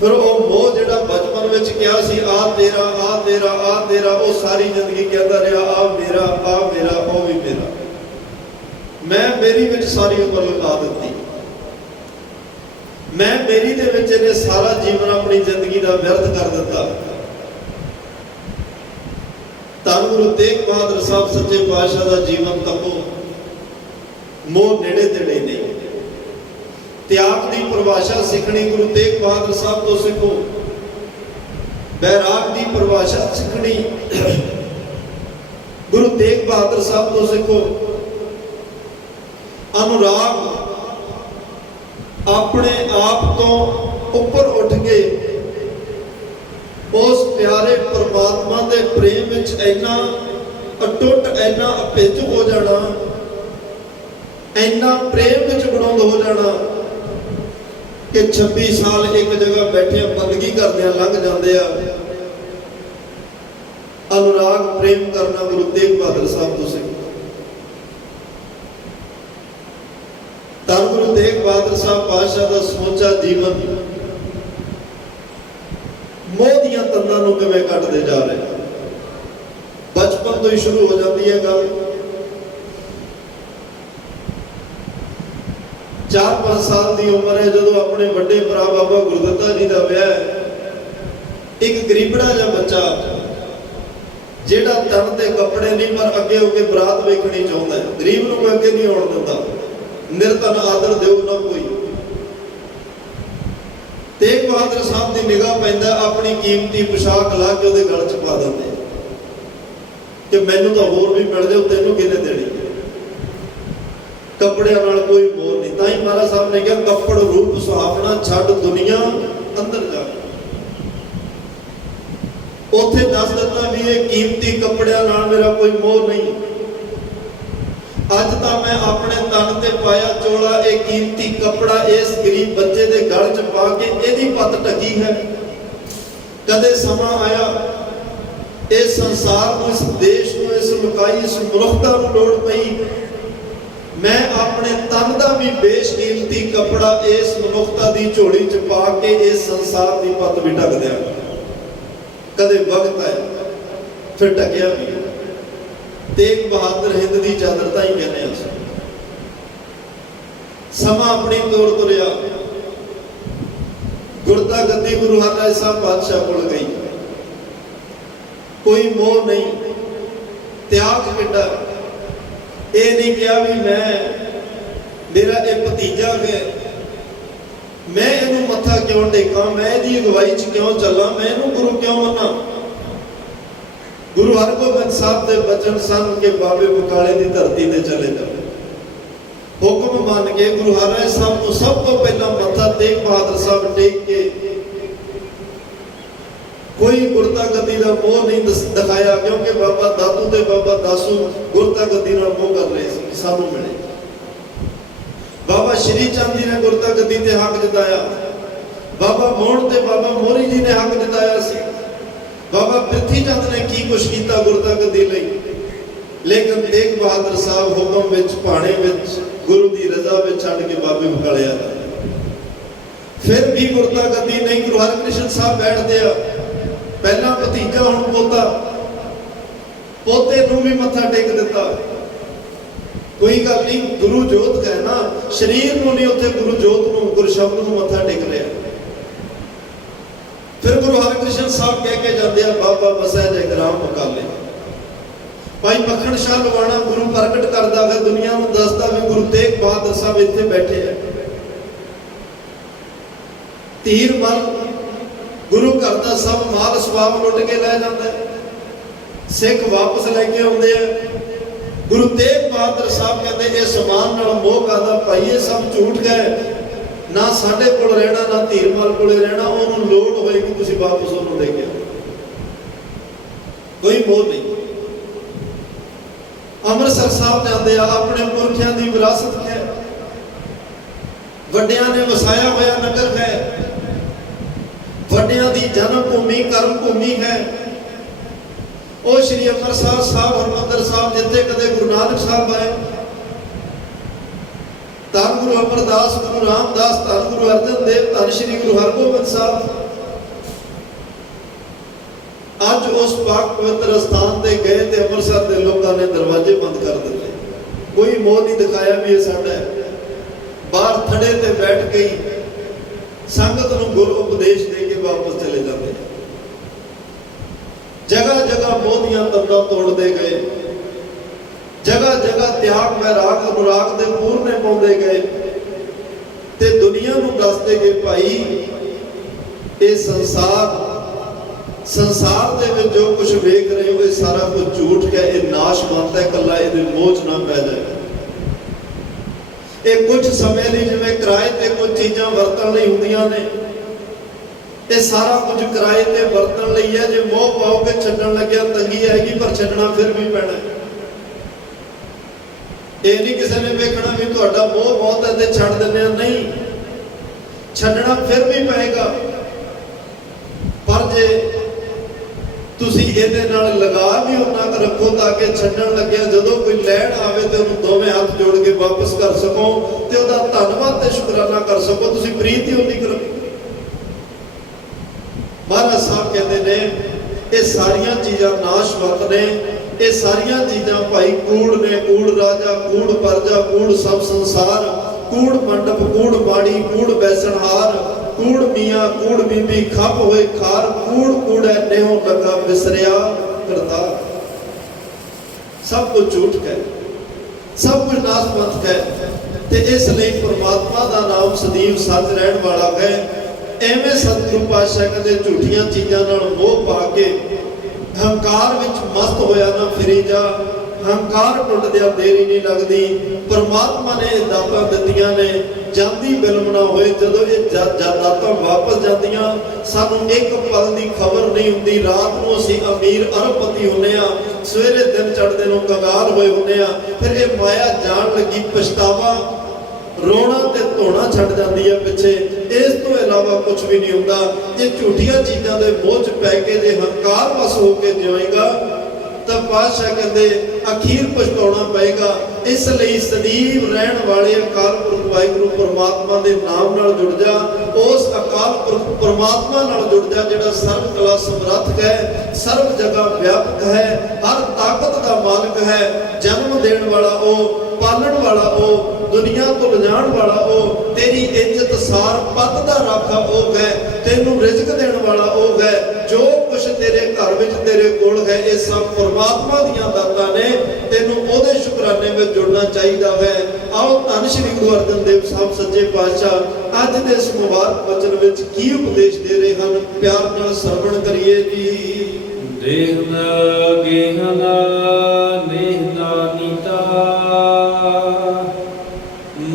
ਫਿਰ ਉਹ ਮੋਹ ਜਿਹੜਾ ਬਚਪਨ ਵਿੱਚ ਕਿਹਾ ਸੀ ਆ ਤੇਰਾ, ਆ ਤੇਰਾ, ਆ ਤੇਰਾ, ਉਹ ਸਾਰੀ ਜ਼ਿੰਦਗੀ ਕਹਿੰਦਾ ਰਿਹਾ ਆ ਮੇਰਾ, ਆ ਮੇਰਾ, ਉਹ ਵੀ ਮੇਰਾ, ਮੈਂ ਮੇਰੀ ਵਿੱਚ ਸਾਰੀ ਉਮਰ ਲਗਾ ਦਿੱਤੀ। ਮੈਂ ਮੇਰੀ ਦੇ ਵਿੱਚ ਇਹਨੇ ਸਾਰਾ ਜੀਵਨ ਆਪਣੀ ਜ਼ਿੰਦਗੀ ਦਾ ਵਿਅਰਥ ਕਰ ਦਿੱਤਾ। ਧੰਨ ਗੁਰੂ ਤੇਗ ਬਹਾਦਰ ਸਾਹਿਬ ਸੱਚੇ ਪਾਤਸ਼ਾਹ ਦਾ ਜੀਵਨ ਤੱਕੋ ਮੋਹ ਨੇੜੇ ਤੇੜੇ ਨਹੀਂ। ਤਿਆਗ ਦੀ ਪਰਿਭਾਸ਼ਾ ਸਿੱਖਣੀ ਗੁਰੂ ਤੇਗ ਬਹਾਦਰ ਸਾਹਿਬ ਤੋਂ ਸਿੱਖੋ। ਬੈਰਾਗ ਦੀ ਪਰਿਭਾਸ਼ਾ ਸਿੱਖਣੀ ਗੁਰੂ ਤੇਗ ਬਹਾਦਰ ਸਾਹਿਬ ਤੋਂ ਸਿੱਖੋ। ਅਨੁਰਾਗ, ਆਪਣੇ ਆਪ ਤੋਂ ਉੱਪਰ ਉੱਠ ਕੇ ਉਸ ਪਿਆਰੇ ਪਰਮਾਤਮਾ ਦੇ ਪ੍ਰੇਮ ਵਿੱਚ ਇੰਨਾ ਅਟੁੱਟ, ਇੰਨਾ ਅਭਿੱਜ ਹੋ ਜਾਣਾ, ਇੰਨਾ ਪ੍ਰੇਮ ਵਿੱਚ ਗੁਣਾਉਂਦ ਹੋ ਜਾਣਾ ਕਿ 26 ਸਾਲ ਇੱਕ ਜਗ੍ਹਾ ਬੈਠੇ ਬੰਦਗੀ ਕਰਦਿਆਂ ਲੰਘ ਜਾਂਦੇ ਆ। ਅਨੁਰਾਗ ਪ੍ਰੇਮ ਕਰਨਾ ਗੁਰੂ ਤੇਗ ਬਹਾਦਰ ਸਾਹਿਬ ਤੋਂ ਸਿੱਖੋ। ਧੰਨ ਗੁਰੂ ਤੇਗ ਬਹਾਦਰ ਸਾਹਿਬ ਪਾਤਸ਼ਾਹ ਦਾ ਸਮੁੱਚਾ ਜੀਵਨ ਮੋਹ ਦੀਆਂ ਤੰਦਾਂ ਨੂੰ ਕਿਵੇਂ ਕੱਟਦੇ ਜਾ ਰਹੇ। ਬਚਪਨ ਤੋਂ ਹੀ ਸ਼ੁਰੂ ਹੋ ਜਾਂਦੀ ਹੈ ਗੱਲ। 4-5 ਸਾਲ ਦੀ ਉਮਰ ਹੈ ਜਦੋਂ ਆਪਣੇ ਵੱਡੇ ਭਰਾ ਬਾਬਾ ਗੁਰਦਿੱਤਾ ਜੀ ਦਾ ਵਿਆਹ ਹੈ। ਇੱਕ ਗਰੀਬੜਾ ਜਿਹਾ ਬੱਚਾ ਜਿਹੜਾ ਤਨ ਤੇ ਕੱਪੜੇ ਨਹੀਂ ਪਰ ਅੱਗੇ ਹੋ ਕੇ ਬਰਾਤ ਵੇਖਣੀ ਚਾਹੁੰਦਾ ਹੈ। ਗਰੀਬ ਨੂੰ ਕੋਈ ਅੱਗੇ ਨਹੀਂ ਆਉਣ ਦਿੰਦਾ, ਨਿਰਧਨ ਆਦਰ ਦਿਓ ਨਾ ਕੋਈ। ਤੇਗ ਬਹਾਦਰ ਸਾਹਿਬ ਦੀ ਨਿਗਾਹ ਪੈਂਦਾ, ਆਪਣੀ ਕੀਮਤੀ ਪੁਸ਼ਾਕ ਲਾ ਕੇ ਉਹਦੇ ਗਲ 'ਚ ਪਾ ਦਿੰਦੇ ਕਿ ਮੈਨੂੰ ਤਾਂ ਹੋਰ ਵੀ ਮਿਲ ਜਾਓ, ਤੈਨੂੰ ਕਿਹਨੇ ਦੇਣੀ। ਕੱਪੜਿਆਂ ਨਾਲ ਕੋਈ ਮੋਹ ਨਹੀਂ। ਤਾਂ ਹੀ ਮਹਾਰਾਜ ਸਾਹਿਬ ਨੇ ਕਿਹਾ ਕੱਪੜ ਰੂਪ ਸੁਹਾਵਣਾ, ਛੱਡ ਦੁਨੀਆ ਅੰਦਰ ਜਾ। ਉੱਥੇ ਦੱਸ ਦਿੱਤਾ ਵੀ ਇਹ ਕੀਮਤੀ ਕੱਪੜਿਆਂ ਨਾਲ ਮੇਰਾ ਕੋਈ ਮੋਹ ਨਹੀਂ। ਅੱਜ ਤਾਂ ਮੈਂ ਆਪਣੇ ਤਨ ਤੇ ਪਾਇਆ ਚੋਲਾ, ਇਹ ਕੀਮਤੀ ਕੱਪੜਾ ਇਸ ਗਰੀਬ ਬੱਚੇ ਦੇ ਗਲ 'ਚ ਪਾ ਕੇ ਇਹਦੀ ਪੱਤ ਢਕੀ ਹੈ। ਕਦੇ ਸਮਾਂ ਆਇਆ ਇਸ ਸੰਸਾਰ ਨੂੰ, ਇਸ ਦੇਸ਼ ਨੂੰ, ਇਸ ਲੁਕਾਈ, ਇਸ ਮਨੁੱਖਤਾ ਨੂੰ ਲੋੜ ਪਈ, ਮੈਂ ਆਪਣੇ ਤਨ ਦਾ ਵੀ ਬੇਸ਼ਕੀਮਤੀ ਕੱਪੜਾ ਇਸ ਮਨੁੱਖਤਾ ਦੀ ਝੋਲੀ 'ਚ ਪਾ ਕੇ ਇਸ ਸੰਸਾਰ ਦੀ ਪੱਤ ਵੀ ਢੱਕ ਦਿਆਂ। ਕਦੇ ਵਕਤ ਆਇਆ ਫਿਰ ਢਕਿਆ ਵੀ। ਤੇਗ ਬਹਾਦਰ ਹਿੰਦ ਦੀ ਚਾਦਰ ਤਾਂ ਹੀ ਕਹਿੰਦੇ ਆ। ਸਮਾਂ ਆਪਣੀ ਤੋਰ ਤੁਰਿਆ, ਗੁਰਤਾ ਗੱਦੀ ਗੁਰੂ ਹਰਿਰਾਏ ਸਾਹਿਬ ਪਾਤਸ਼ਾਹ ਕੋਲ ਗਈ। ਕੋਈ ਮੋਹ ਨਹੀਂ, ਤਿਆਗ ਕਿੱਡਾ। ਇਹ ਨਹੀਂ ਕਿਹਾ ਵੀ ਮੇਰਾ ਇਹ ਭਤੀਜਾ ਹੈ, ਮੈਂ ਇਹਨੂੰ ਮੱਥਾ ਕਿਉਂ ਟੇਕਾਂ, ਮੈਂ ਇਹਦੀ ਅਗਵਾਈ 'ਚ ਕਿਉਂ ਚੱਲਾਂ, ਮੈਂ ਇਹਨੂੰ ਗੁਰੂ ਕਿਉਂ ਮੰਨਾਂ। ਗੁਰੂ ਹਰਗੋਬਿੰਦ ਸਾਹਿਬ ਦੇ ਬਚਨ ਸਨ ਕਿ ਬਾਬੇ ਬਕਾਲੇ ਦੀ ਧਰਤੀ ਤੇ ਚਲੇ ਜਾਓ। ਹੁਕਮ ਮੰਨ ਕੇ ਗੁਰੂ ਹਰਿਰਾਏ ਸਾਹਿਬ ਨੂੰ ਸਭ ਤੋਂ ਪਹਿਲਾਂ ਮੱਥਾ ਤੇਗ ਬਹਾਦਰ ਸਾਹਿਬ ਟੇਕ ਕੇ ਕੋਈ ਗੁਰਤਾ ਗੱਦੀ ਦਾ ਮੋਹ ਨਹੀਂ ਦਿਖਾਇਆ, ਕਿਉਂਕਿ ਬਾਬਾ ਦਾਦੂ ਤੇ ਬਾਬਾ ਦਾਸੂ ਗੁਰਤਾ ਗੱਦੀ ਨਾਲ ਮੋਹ ਕਰ ਰਹੇ ਸੀ ਸਾਨੂੰ ਮਿਲੇ। ਬਾਬਾ ਸ਼੍ਰੀ ਚੰਦ ਜੀ ਨੇ ਗੁਰਤਾ ਗੱਦੀ ਤੇ ਹੱਕ ਜਤਾਇਆ, ਬਾਬਾ ਮੋਹਣ ਤੇ ਬਾਬਾ ਮੋਹਰੀ ਜੀ ਨੇ ਹੱਕ ਜਤਾਇਆ ਸੀ, ਬਾਬਾ ਪ੍ਰਿਥੀ ਚੰਦ ਨੇ ਕੀ ਕੁਛ ਕੀਤਾ ਗੁਰਤਾ ਗੱਦੀ ਲਈ। ਲੇਕਿਨ ਤੇਗ ਬਹਾਦਰ ਸਾਹਿਬ ਹੁਕਮ ਵਿੱਚ, ਭਾਣੇ ਵਿੱਚ, ਗੁਰੂ ਦੀ ਰਜ਼ਾ ਵਿੱਚ ਛੱਡ ਕੇ ਬਾਬੇ ਬਕਾਲੇ ਆ। ਫਿਰ ਵੀ ਗੁਰਤਾ ਗੱਦੀ ਨਹੀਂ। ਗੁਰੂ ਹਰਕ੍ਰਿਸ਼ਨ ਸਾਹਿਬ ਬੈਠਦੇ ਆ, ਪਹਿਲਾਂ ਭਤੀਜਾ ਹੁਣ ਪੋਤਾ, ਪੋਤੇ ਨੂੰ ਵੀ ਮੱਥਾ ਟੇਕ ਦਿੱਤਾ। कोई गल नहीं, गुरु जोत है ना, शरीर को नहीं, उत्थे गुरु जोत नूं, गुरु शब्द नूं मत्था टेक रहा। फिर गुरु हरकृष्ण साहब कह के जाते हैं, बाबा बसै जय ग्राम बकाले। भाई मखण शाह लवाना गुरु प्रगट करता है, दुनिया को दसदा भी गुरु तेग बहादुर साहब इत्थे बैठे हैं। तीर मल गुरु घर का सब माल सवाब लुट के लै जाता है, सिख वापस लैके आते हैं। गुरु तेग बहादुर साहब कहते ये समान नाल मोह करदा, भाई ये सब झूठ गए, ना साडे कोल रहना ना धीरमल कोले रहना, उन्होंने लोड़ होएगी तुसीं वापस उन्होंने ले के आओ, कोई मोह नहीं। अमृतसर साहब जाते अपने पुरखियां की विरासत है, वड्डियां ने वसाया होया नगर है, वड्डियां दी जन्म भूमि कर्म भूमि है। ਉਹ श्री अमृतसर साहब हरमंदर साहब जिथे कदे गुरु नानक साहब आए, धन गुरु अमरदास, गुरु रामदास, धन गुरु अर्जन देव, धन श्री गुरु हरगोबिंद साहब अज उस पाक पवित्र स्थान ते गए ते अमृतसर के लोगों ने दरवाजे बंद कर दिए, कोई मोह नहीं दिखाया भी ये साडा है। बाहर थड़े ते बैठ के संगत नूं गुरु उपदेश दे के वापस चले जाते। जगह जगह मोह दियां तंदां तोड़ते गए, जगह जगह त्याग वैराग अनुराग दे पूरने पाउंदे गए ते दुनिया नूं दसदे गए, भाई ये संसार दे विच जो कुछ वेख रहे हो ये सारा कुछ झूठ है, ये नाशवंत है, कल्ला इहदे मोह च ना पै जाए। ये कुछ समय लई जिवें किराए ते कुछ चीज़ां वरतण लई हुंदियां ने, ये सारा कुछ किराए ते वरतण लई है। जे मोह पाओगे छड्डण लग्या तंगी आएगी, पर छड्डना फिर भी पैना है। ये नहीं किसी ने वेखना भी तुहाडा मोह बहुत है ते छड्ड दिंदे आ, नहीं, छड्डना फिर भी पएगा। पर जे तुसी इहदे नाल लगा भी उन्ना क रखो ताकि छड्डण लग्या जदों कोई लैण आवे ते उहनूं दोवें हत्थ जोड़ के वापस कर सको ते उहदा धन्नवाद ते शुकराना कर सको, तुसी प्रीत ही उन्नी करो। महाराज साहब कहते ने ये सारिया चीज़ां नाशवंत ने, ये सारिया चीज़ां भाई कूड़ ने, कूड़ राजा, कूड़ प्रजा, कूड़ सब संसार, कूड़ मंडप, कूड़ बाड़ी, कूड़ बैसणहार, कूड़ मियाँ, कूड़ बीबी, खप होए खार, कूड़ कूड़ै नेहो लगा विसरिया करता। सब कुछ झूठ है, सब कुछ नाशवंत है, ते इसलिए परमात्मा का नाम सदैव सच रहने वाला है। एवें सतगुरु पातशाह कहते झूठियां चीज़ों नाल मोह पा के हंकार विच मस्त होया ना फिरी जा, हंकार टुटदिया देरी नहीं लगती। परमात्मा ने दातां दित्तियां ने, जांदी बिलम ना होए, जदों ये दातां वापस जांदियां सानूं एक पल की खबर नहीं हुंदी। रात नूं असीं अमीर अरबपति हुंदे आ, सवेरे दिन चढ़दे नूं कंगाल होए हुंदे आ। फिर ये माया जान लगी, पछतावा रोना ते धोना छड़ जाती है पिछे, इस तो इलावा कुछ भी नहीं होता। जे झूठियां चीज़ों के मोह च पै के जे हंकार बस होके जिएगा तो पातशाह कहते अखीर पछताना पएगा। इसलिए सदैव रहन वाले अकाल पुरख वाहिगुरू परमात्मा के नाम नाल जुड़ जा, उस अकाल पुरख परमात्मा नाल जुड़ जा जिहड़ा सर्व कला समर्थ है, सर्व जगह व्यापक है, हर ताकत का मालिक है, जन्म देने वाला ओ, पालन वाला ओ, दुनिया को लिजाण वाला ओ, तेरी इज्जत सार पत दा राखा ओ है, तेनू रिज़्क देने वाला ओ है। जो कुछ तेरे घर विच तेरे कोल है ये सब परमात्मा दीयां दातां ने, तेनू ओहदे शुकराने में जुड़ना चाहिए है। आओ धन श्री गुरु अर्जन देव साहब सच्चे पातशाह अज दे इस मुबारक वचन विच की उपदेश दे रहे हैं, प्यार नाल सरवण करिए जी। देखना गेहना नेहना नीता,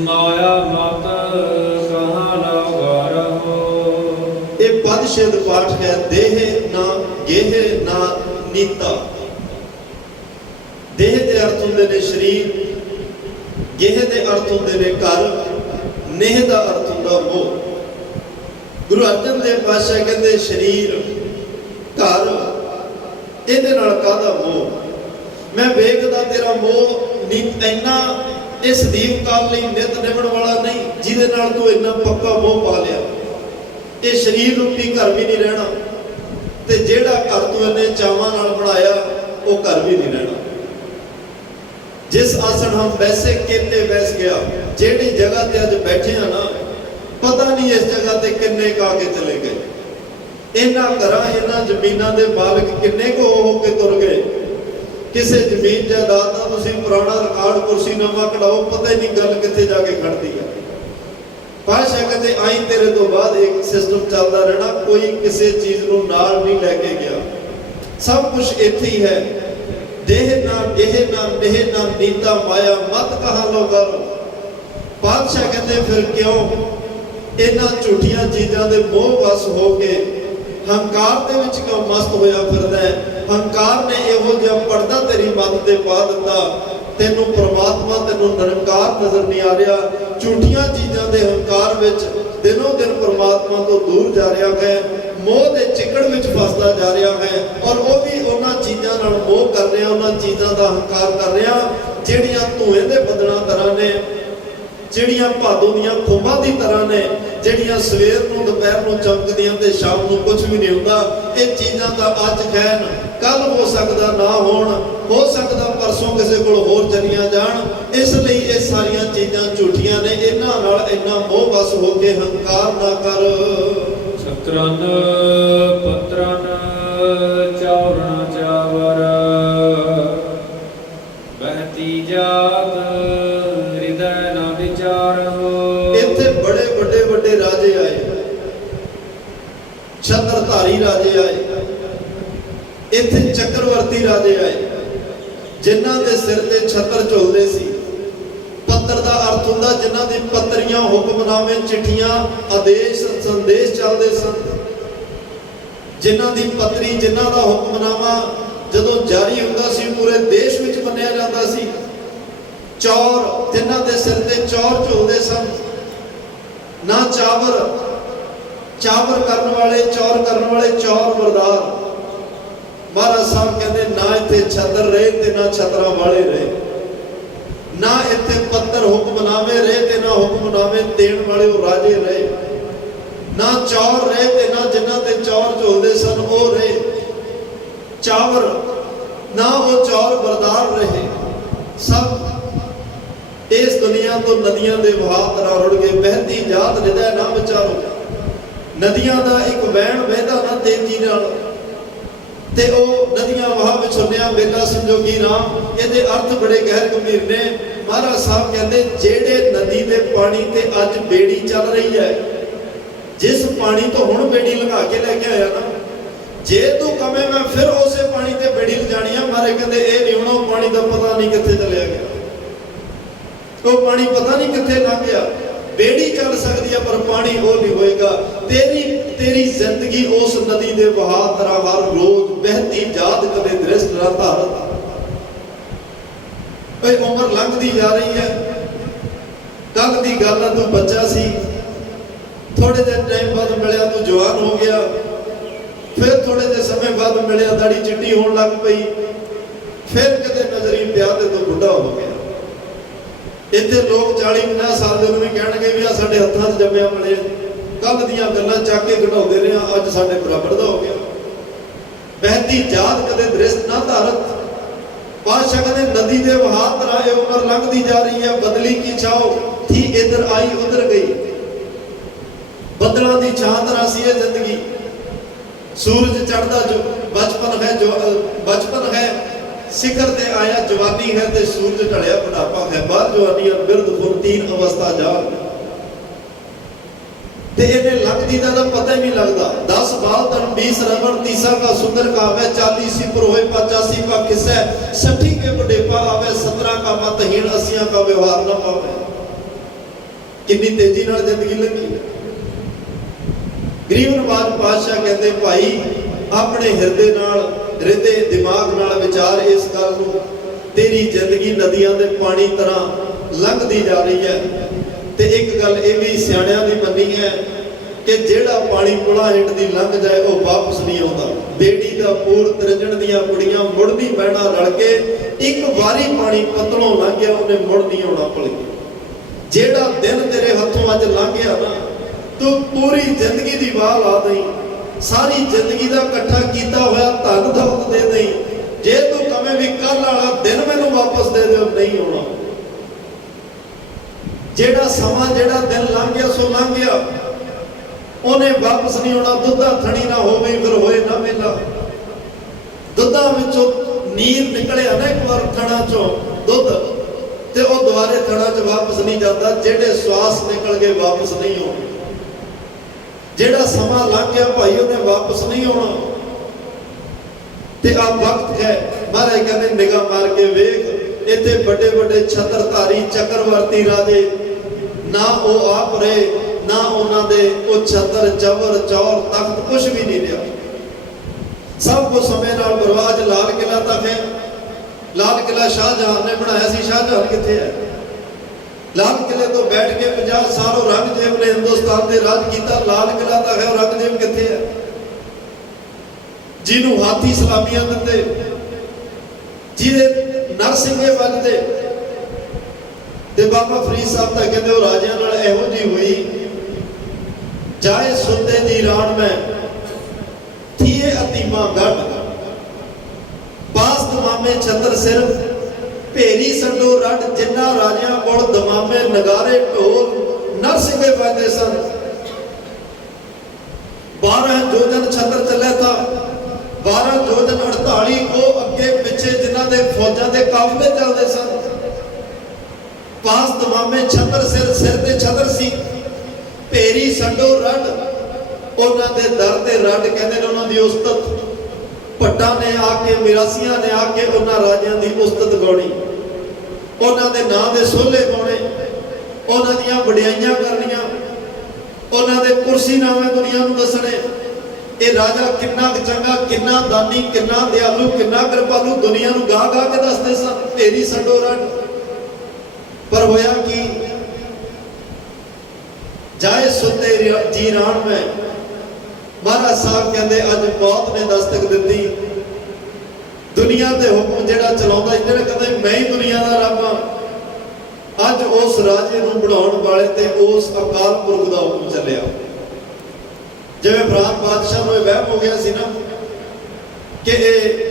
माया मत कहाँ लगा रहो। ये पदशेद पाठ है, देह ना गेह ना नीता। देह के अर्थ होंगे ने शरीर, गेह के अर्थ होंगे ने घर, नेह का अर्थ होंगे मोह। गुरु अर्जन देव पातशाह कहते शरीर घर इहदे नाल काहदा मोह। मैं वेखदा तेरा मोह इन्ना इस दीप काल लई नित निभण वाला नहीं, जिहदे नाल तू इन्ना पक्का मोह पा लिया। ये शरीर रूपी घर भी नहीं रहना, ते जिहड़ा घर तू इन्ने चावां नाल बनाया वो घर भी नहीं रहना। जिस आसन हम वैसे केते बैस गया, जेड़ी जगह ते अज बैठे हैं ना, पता नहीं इस जगह ते किन्ने का के चले गए। इन्हां घरां इन्हां जमीनां दे मालिक किन्ने को हो के तुर गए। किसी जमीन जायदाद का तुसीं पुराना रिकॉर्ड कुर्सीनामा कढाओ, पता ही नहीं गल कित्थे जाके खड़दी है। पातशाह कहते आई तेरे तो बाद एक सिस्टम चलता रहना, कोई किसी चीज नूं नाल नहीं लैके गया, सब कुछ इत्थे ही है। देह नाम देह नाम देह नाम नीता माया मत कहा लो गल। पातशाह कहते फिर क्यों इन्हां झूठियां चीज़ां दे मोह वस हो के हंकार दे विच क्यों मस्त होया फिरदा है। हंकार ने इहो जिहा पर्दा तेरी मत ते पा दिता, तेनू परमात्मा तेनू निरंकार नजर नहीं आ रहा। झूठियां चीज़ां दे हंकार विच दिनों दिन परमात्मा तो दूर जा रहा है, मोह के चिकड़ में फसदा जा रहा है। और वह भी उन्हां चीज़ां नाल मोह कर रहा, उन्हां चीज़ां का हंकार कर रहा जिहड़ियां धुएं दे बदलां तरह ने, जिहड़ियां भादों दीयां खुंबां दी तरह ने, जिहड़ियां सवेर नूं दोपहर नूं चमकदियां ते शाम नूं कुछ भी नहीं हुंदा। ये चीज़ां दा अज खैन कल हो सकदा ना होण, हो सकदा परसों किसी कोल होर चलियां जाण। इसलिए ये सारियां चीज़ां झूठियां ने, इन्हां नाल इन्ना मोह बस हो के हंकार ना कर। चक्रन पत्रन चावरण चावर बहती जात हृदय न विचार हो। इत्थे बड़े बड़े बड़े राजे आए, छत्रधारी राजे आए, इत्थे चक्रवर्ती राजे आए, जिन्हां दे सिर ते छत्र झुलदे सी। पत्र का अर्थ हुंदा जिन्हां दी पत्रियां, हुक्मनामे, चिट्ठियां, आदेश, संदेश चलदे सन। जिन्हां दी पत्री, जिन्हां दा हुक्मनामा जदों जारी हुंदा सी पूरे देश विच मन्निया जांदा सी। चौर, जिन्हां दे सिर ते चौर झुलदे सन। ना चावर, चावर करन वाले, चौर करन वाले चौर बरदार। महाराज साहब कहते ना इत्थे छत्र रहे ते ना छत्रा वाले रहे, ना इत्थे पत्तर हुक्मनामे रहे ते ना हुक्मनामे देण वाले वो राजे रहे, ना चौर रहे ते ना जिन्हां ते चौर झुलदे सन वो रहे चावर, ना वो चौर बरदार रहे। सब इस दुनिया तो नदियां दे वहाव तरह रुड़ गए। बहती जात हृदय ना विचारो, नदियां दा एक वैण बहदा ना तेजी नाल ते ओ नदियां वहां विच सुनिया बेला संजोगी राम। इहदे अर्थ बड़े गहर गंभीर ने। महाराज साहब कहते जेड़े नदी दे पानी ते अज बेड़ी चल रही है, जिस पानी तो हुण बेड़ी लगा के लेके आया ना, जे तू कमे मैं फिर उसे पानी ते बेड़ी ले जानी है। मारे कहते ये नहीं होना, पानी का पता नहीं कित्थे चलिया गया, तो पानी पता नहीं कित्थे लंघ गया। बेड़ी चल सकती है पर पानी वो नहीं होएगा। तेरी तेरी जिंदगी उस नदी दे बहा तरह हर रोज बहती जात कदे दृष्ट ना धारत। उम्र लंघती जा रही है, कल की गल तू बच्चा सी, थोड़े जे टाइम बाद मिलिया तू जवान हो गया, फिर थोड़े जे समय बाद मिलिया दाढ़ी चिट्टी होने लग पई, फिर कदे नजरी पिया ते तू बुढ़ा हो गया। इतने लोग 40-50 साल के भी कहे भी आ साडे हत्थां 'च जम्मिया मिले, कल दीयां गल्लां चक के घटाउंदे रहे, अज साडे बराबर दा हो गया। बहती जात कदे दृष्ट ना धारत। पातशाह कहते नदी दे वहा तरह ये उम्र लंघती जा रही है। बदली की छाओ थी इधर आई उधर गई, बदलों की छां तरह सी ये जिंदगी। सूरज चढ़ता जो बचपन है, जो बचपन है शिखर ते आया, जवानी है ते सूरज ढलिया बुढ़ापा है। बाल जवानी और बिरद फुर तीन अवस्था जा ते इन्हें लगती का तो पता ही नहीं लगता। 10 बाल तन 20 रमण, 30 का सुंदर का आवे, 40 सिपर होए, 85 का किस्सा, 60 के बुढ़ेपा आवे, 17 का मतहीन, 80 का व्यवहार न पावे। कितनी तेजी नाल जिंदगी लगी। गरीब नवाज पातशाह कहते भाई अपने हृदय नाल, हृदय दिमाग नाल विचार इस गल को, तेरी जिंदगी नदियां दे पानी तरह लंघती जा रही है। ते एक गल ये भी सियाणियां दी मन्नी है कि जेड़ा पानी पुला हेठ दी लंघ जाए वो वापस नहीं आता। बेड़ी दा पूर तरजण दियां कुड़ियां मुड़ नहीं बहना रल के, एक बारी पानी पतलों लंघ गया उन्हें मुड़ नहीं आना भुल गया। जेड़ा दिन तेरे हथों अज लंघ गया ना, तू पूरी जिंदगी दी वाह ला दई, सारी जिंदगी का इकट्ठा किया होया धन दौलत दे दई। जे तू कमे ਕਹਿੰਦੇ ਵੀ ਕੱਲ ਵਾਲਾ ਦਿਨ ਮੈਨੂੰ ਵਾਪਸ ਦੇ ਦਿਓ, ਨਹੀਂ ਆਉਣਾ। ਜਿਹੜਾ ਸਮਾਂ ਜਿਹੜਾ ਦਿਨ ਲੰਘ ਗਿਆ ਸੋ ਲੰਘ ਗਿਆ, ਉਹਨੇ ਵਾਪਸ ਨਹੀਂ ਆਉਣਾ। ਦੁੱਧਾ ਥਣੀ ਨਾ ਹੋਵੇ ਫਿਰ ਹੋਏ ਨਾ ਮੇਲਾ। ਦੁੱਧਾਂ ਵਿੱਚੋਂ ਨੀਰ ਨਿਕਲਿਆ ਨਾ ਇੱਕ ਵਾਰ ਥਣਾ ਚੋਂ ਦੁੱਧ, ਤੇ ਉਹ ਦੁਬਾਰੇ ਥਣਾ 'ਚ ਵਾਪਸ ਨਹੀਂ ਜਾਂਦਾ। ਜਿਹੜੇ ਸਵਾਸ ਨਿਕਲ ਗਏ ਵਾਪਸ ਨਹੀਂ ਆਉਣੇ। ਜਿਹੜਾ ਸਮਾਂ ਲੰਘ ਗਿਆ ਭਾਈ ਉਹਨੇ ਵਾਪਸ ਨਹੀਂ ਆਉਣਾ। ਤੇ ਆ ਵਕਤ ਹੈ, ਮਹਾਰਾਜ ਕਹਿੰਦੇ ਨਿਗਾਹ ਮਾਰ ਕੇ ਵੇਖ, ਇੱਥੇ ਵੱਡੇ ਵੱਡੇ ਛਤਰਧਾਰੀ ਚੱਕਰਵਰਤੀ ਰਾਜੇ, ਨਾ ਉਹ ਆਪ ਰਹੇ ਨਾ ਉਹਨਾਂ ਦੇ ਉਹ ਛਤਰ ਚਵਰ ਚੌਰ ਤਖਤ ਕੁਛ ਵੀ ਨਹੀਂ ਰਿਹਾ। ਸਭ ਕੁਝ ਸਮੇਂ ਨਾਲ ਬਰਬਾਦ। ਲਾਲ ਕਿਲਾ ਤੱਕ ਹੈ, ਲਾਲ ਕਿਲਾ ਸ਼ਾਹਜਹਾਨ ਨੇ ਬਣਾਇਆ ਸੀ। ਸ਼ਾਹਜਹਾਨ ਕਿੱਥੇ ਹੈ? ਲਾਲ ਕਿਲੇ ਤੋਂ ਬੈਠ ਕੇ 50 ਸਾਲ ਔਰੰਗਜ਼ੇਬ ਨੇ ਹਿੰਦੁਸਤਾਨ ਦੇ ਰਾਜ ਕੀਤਾ। ਲਾਲ ਕਿਲਾ ਤੱਕ ਹੈ, ਔਰੰਗਜ਼ੇਬ ਕਿੱਥੇ ਹੈ? ਜਿਹਨੂੰ ਹਾਥੀ ਸਲਾਮੀਆਂ ਦਿੰਦੇ, ਜਿਹਦੇ ਨਰਸਿੰਘੇ ਵੱਜਦੇ। ਤੇ ਬਾਬਾ ਫਰੀਦ ਸਾਹਿਬ ਤਾਂ ਕਹਿੰਦੇ ਉਹ ਰਾਜਿਆਂ ਨਾਲ ਇਹੋ ਜਿਹੀ ਹੋਈ, ਜਾਏ ਸੁਣਦੇ ਦੀ ਰਾਣ ਮੈਂ ਥੀਏ ਅਤੀਮਾ ਗੱਡ, ਬਾਸ ਦਮਾਮੇ ਛਤਰ ਸਿਰ ਭੇਰੀ ਸੰਡੋ ਰੱਡ। ਜਿੰਨਾ ਰਾਜਿਆਂ ਕੋਲ ਦਮਾਮੇ ਨਗਾਰੇ ਢੋਲ ਨਰਸਿੰਘੇ ਵੱਜਦੇ ਸਨ। 12 ਜੋਜਨ ਛਤਰ ਚੱਲੇ ਤਾਂ 12 ਜੋਜਨ 48 ਕੋ ਅੱਗੇ ਪਿੱਛੇ ਜਿਨ੍ਹਾਂ ਦੇ ਫੌਜਾਂ ਦੇ ਕਾਫਲੇ ਚੱਲਦੇ ਸਨ। ਪਾਸ ਦਮਾਮੇ ਛਤਰ ਸਿਰ, ਸਿਰ ਤੇ ਛਤਰ ਸੀ। ਭੇਰੀ ਸੰਡੋ ਰੱਡ, ਉਹਨਾਂ ਦੇ ਦਰ ਤੇ ਰੱਡ ਕਹਿੰਦੇ ਨੇ ਉਹਨਾਂ ਦੀ ਉਸਤਤ। ਭੱਟਾਂ ਨੇ ਆ ਕੇ, ਮਿਰਾਸੀਆਂ ਨੇ ਆ ਕੇ ਉਹਨਾਂ ਰਾਜਿਆਂ ਦੀ ਉਸਤਤ ਗਾਉਣੀ, ਉਹਨਾਂ ਦੇ ਨਾਂ ਦੇ ਸੋਹਲੇ ਗਾਉਣੇ, ਉਹਨਾਂ ਦੀਆਂ ਵਡਿਆਈਆਂ ਕਰਨੀਆਂ, ਉਹਨਾਂ ਦੇ ਕੁਰਸੀਨਾਮੇ ਦੁਨੀਆ ਨੂੰ ਦੱਸਣੇ। ਇਹ ਰਾਜਾ ਕਿੰਨਾ ਚੰਗਾ, ਕਿੰਨਾ ਦਾਨੀ, ਕਿੰਨਾ ਦਿਆਲੂ, ਕਿੰਨਾ ਕਿਰਪਾਲੂ, ਦੁਨੀਆ ਨੂੰ ਗਾ ਗਾ ਕੇ ਦੱਸਦੇ ਸਨ। ਭੇਰੀ ਸੰਡੋ ਰੱਡ। ਪਰ ਹੋਇਆ ਕੀ? ਜਾਏ ਸੁਣਦੇ ਜੀ ਰਾਣ ਮੈਂ। ਮਹਾਰਾਜ ਸਾਹਿਬ ਕਹਿੰਦੇ ਅੱਜ ਮੌਤ ਨੇ ਦਸਤਕ ਦਿੱਤੀ। ਦੁਨੀਆ ਦੇ ਹੁਕਮ ਜਿਹੜਾ ਚਲਾਉਂਦਾ, ਜਿਹੜਾ ਕਹਿੰਦਾ ਮੈਂ ਹੀ ਦੁਨੀਆ ਦਾ ਰੱਬ ਹਾਂ, ਅੱਜ ਉਸ ਰਾਜੇ ਨੂੰ ਬਣਾਉਣ ਵਾਲੇ ਤੇ ਉਸ ਅਕਾਲ ਪੁਰਖ ਦਾ ਹੁਕਮ ਚੱਲਿਆ। ਜਿਵੇਂ ਫਰਾਂਸ ਬਾਦਸ਼ਾਹ ਨੂੰ ਇਹ ਵਹਿਮ ਹੋ ਗਿਆ ਸੀ ਨਾ ਕਿ ਇਹ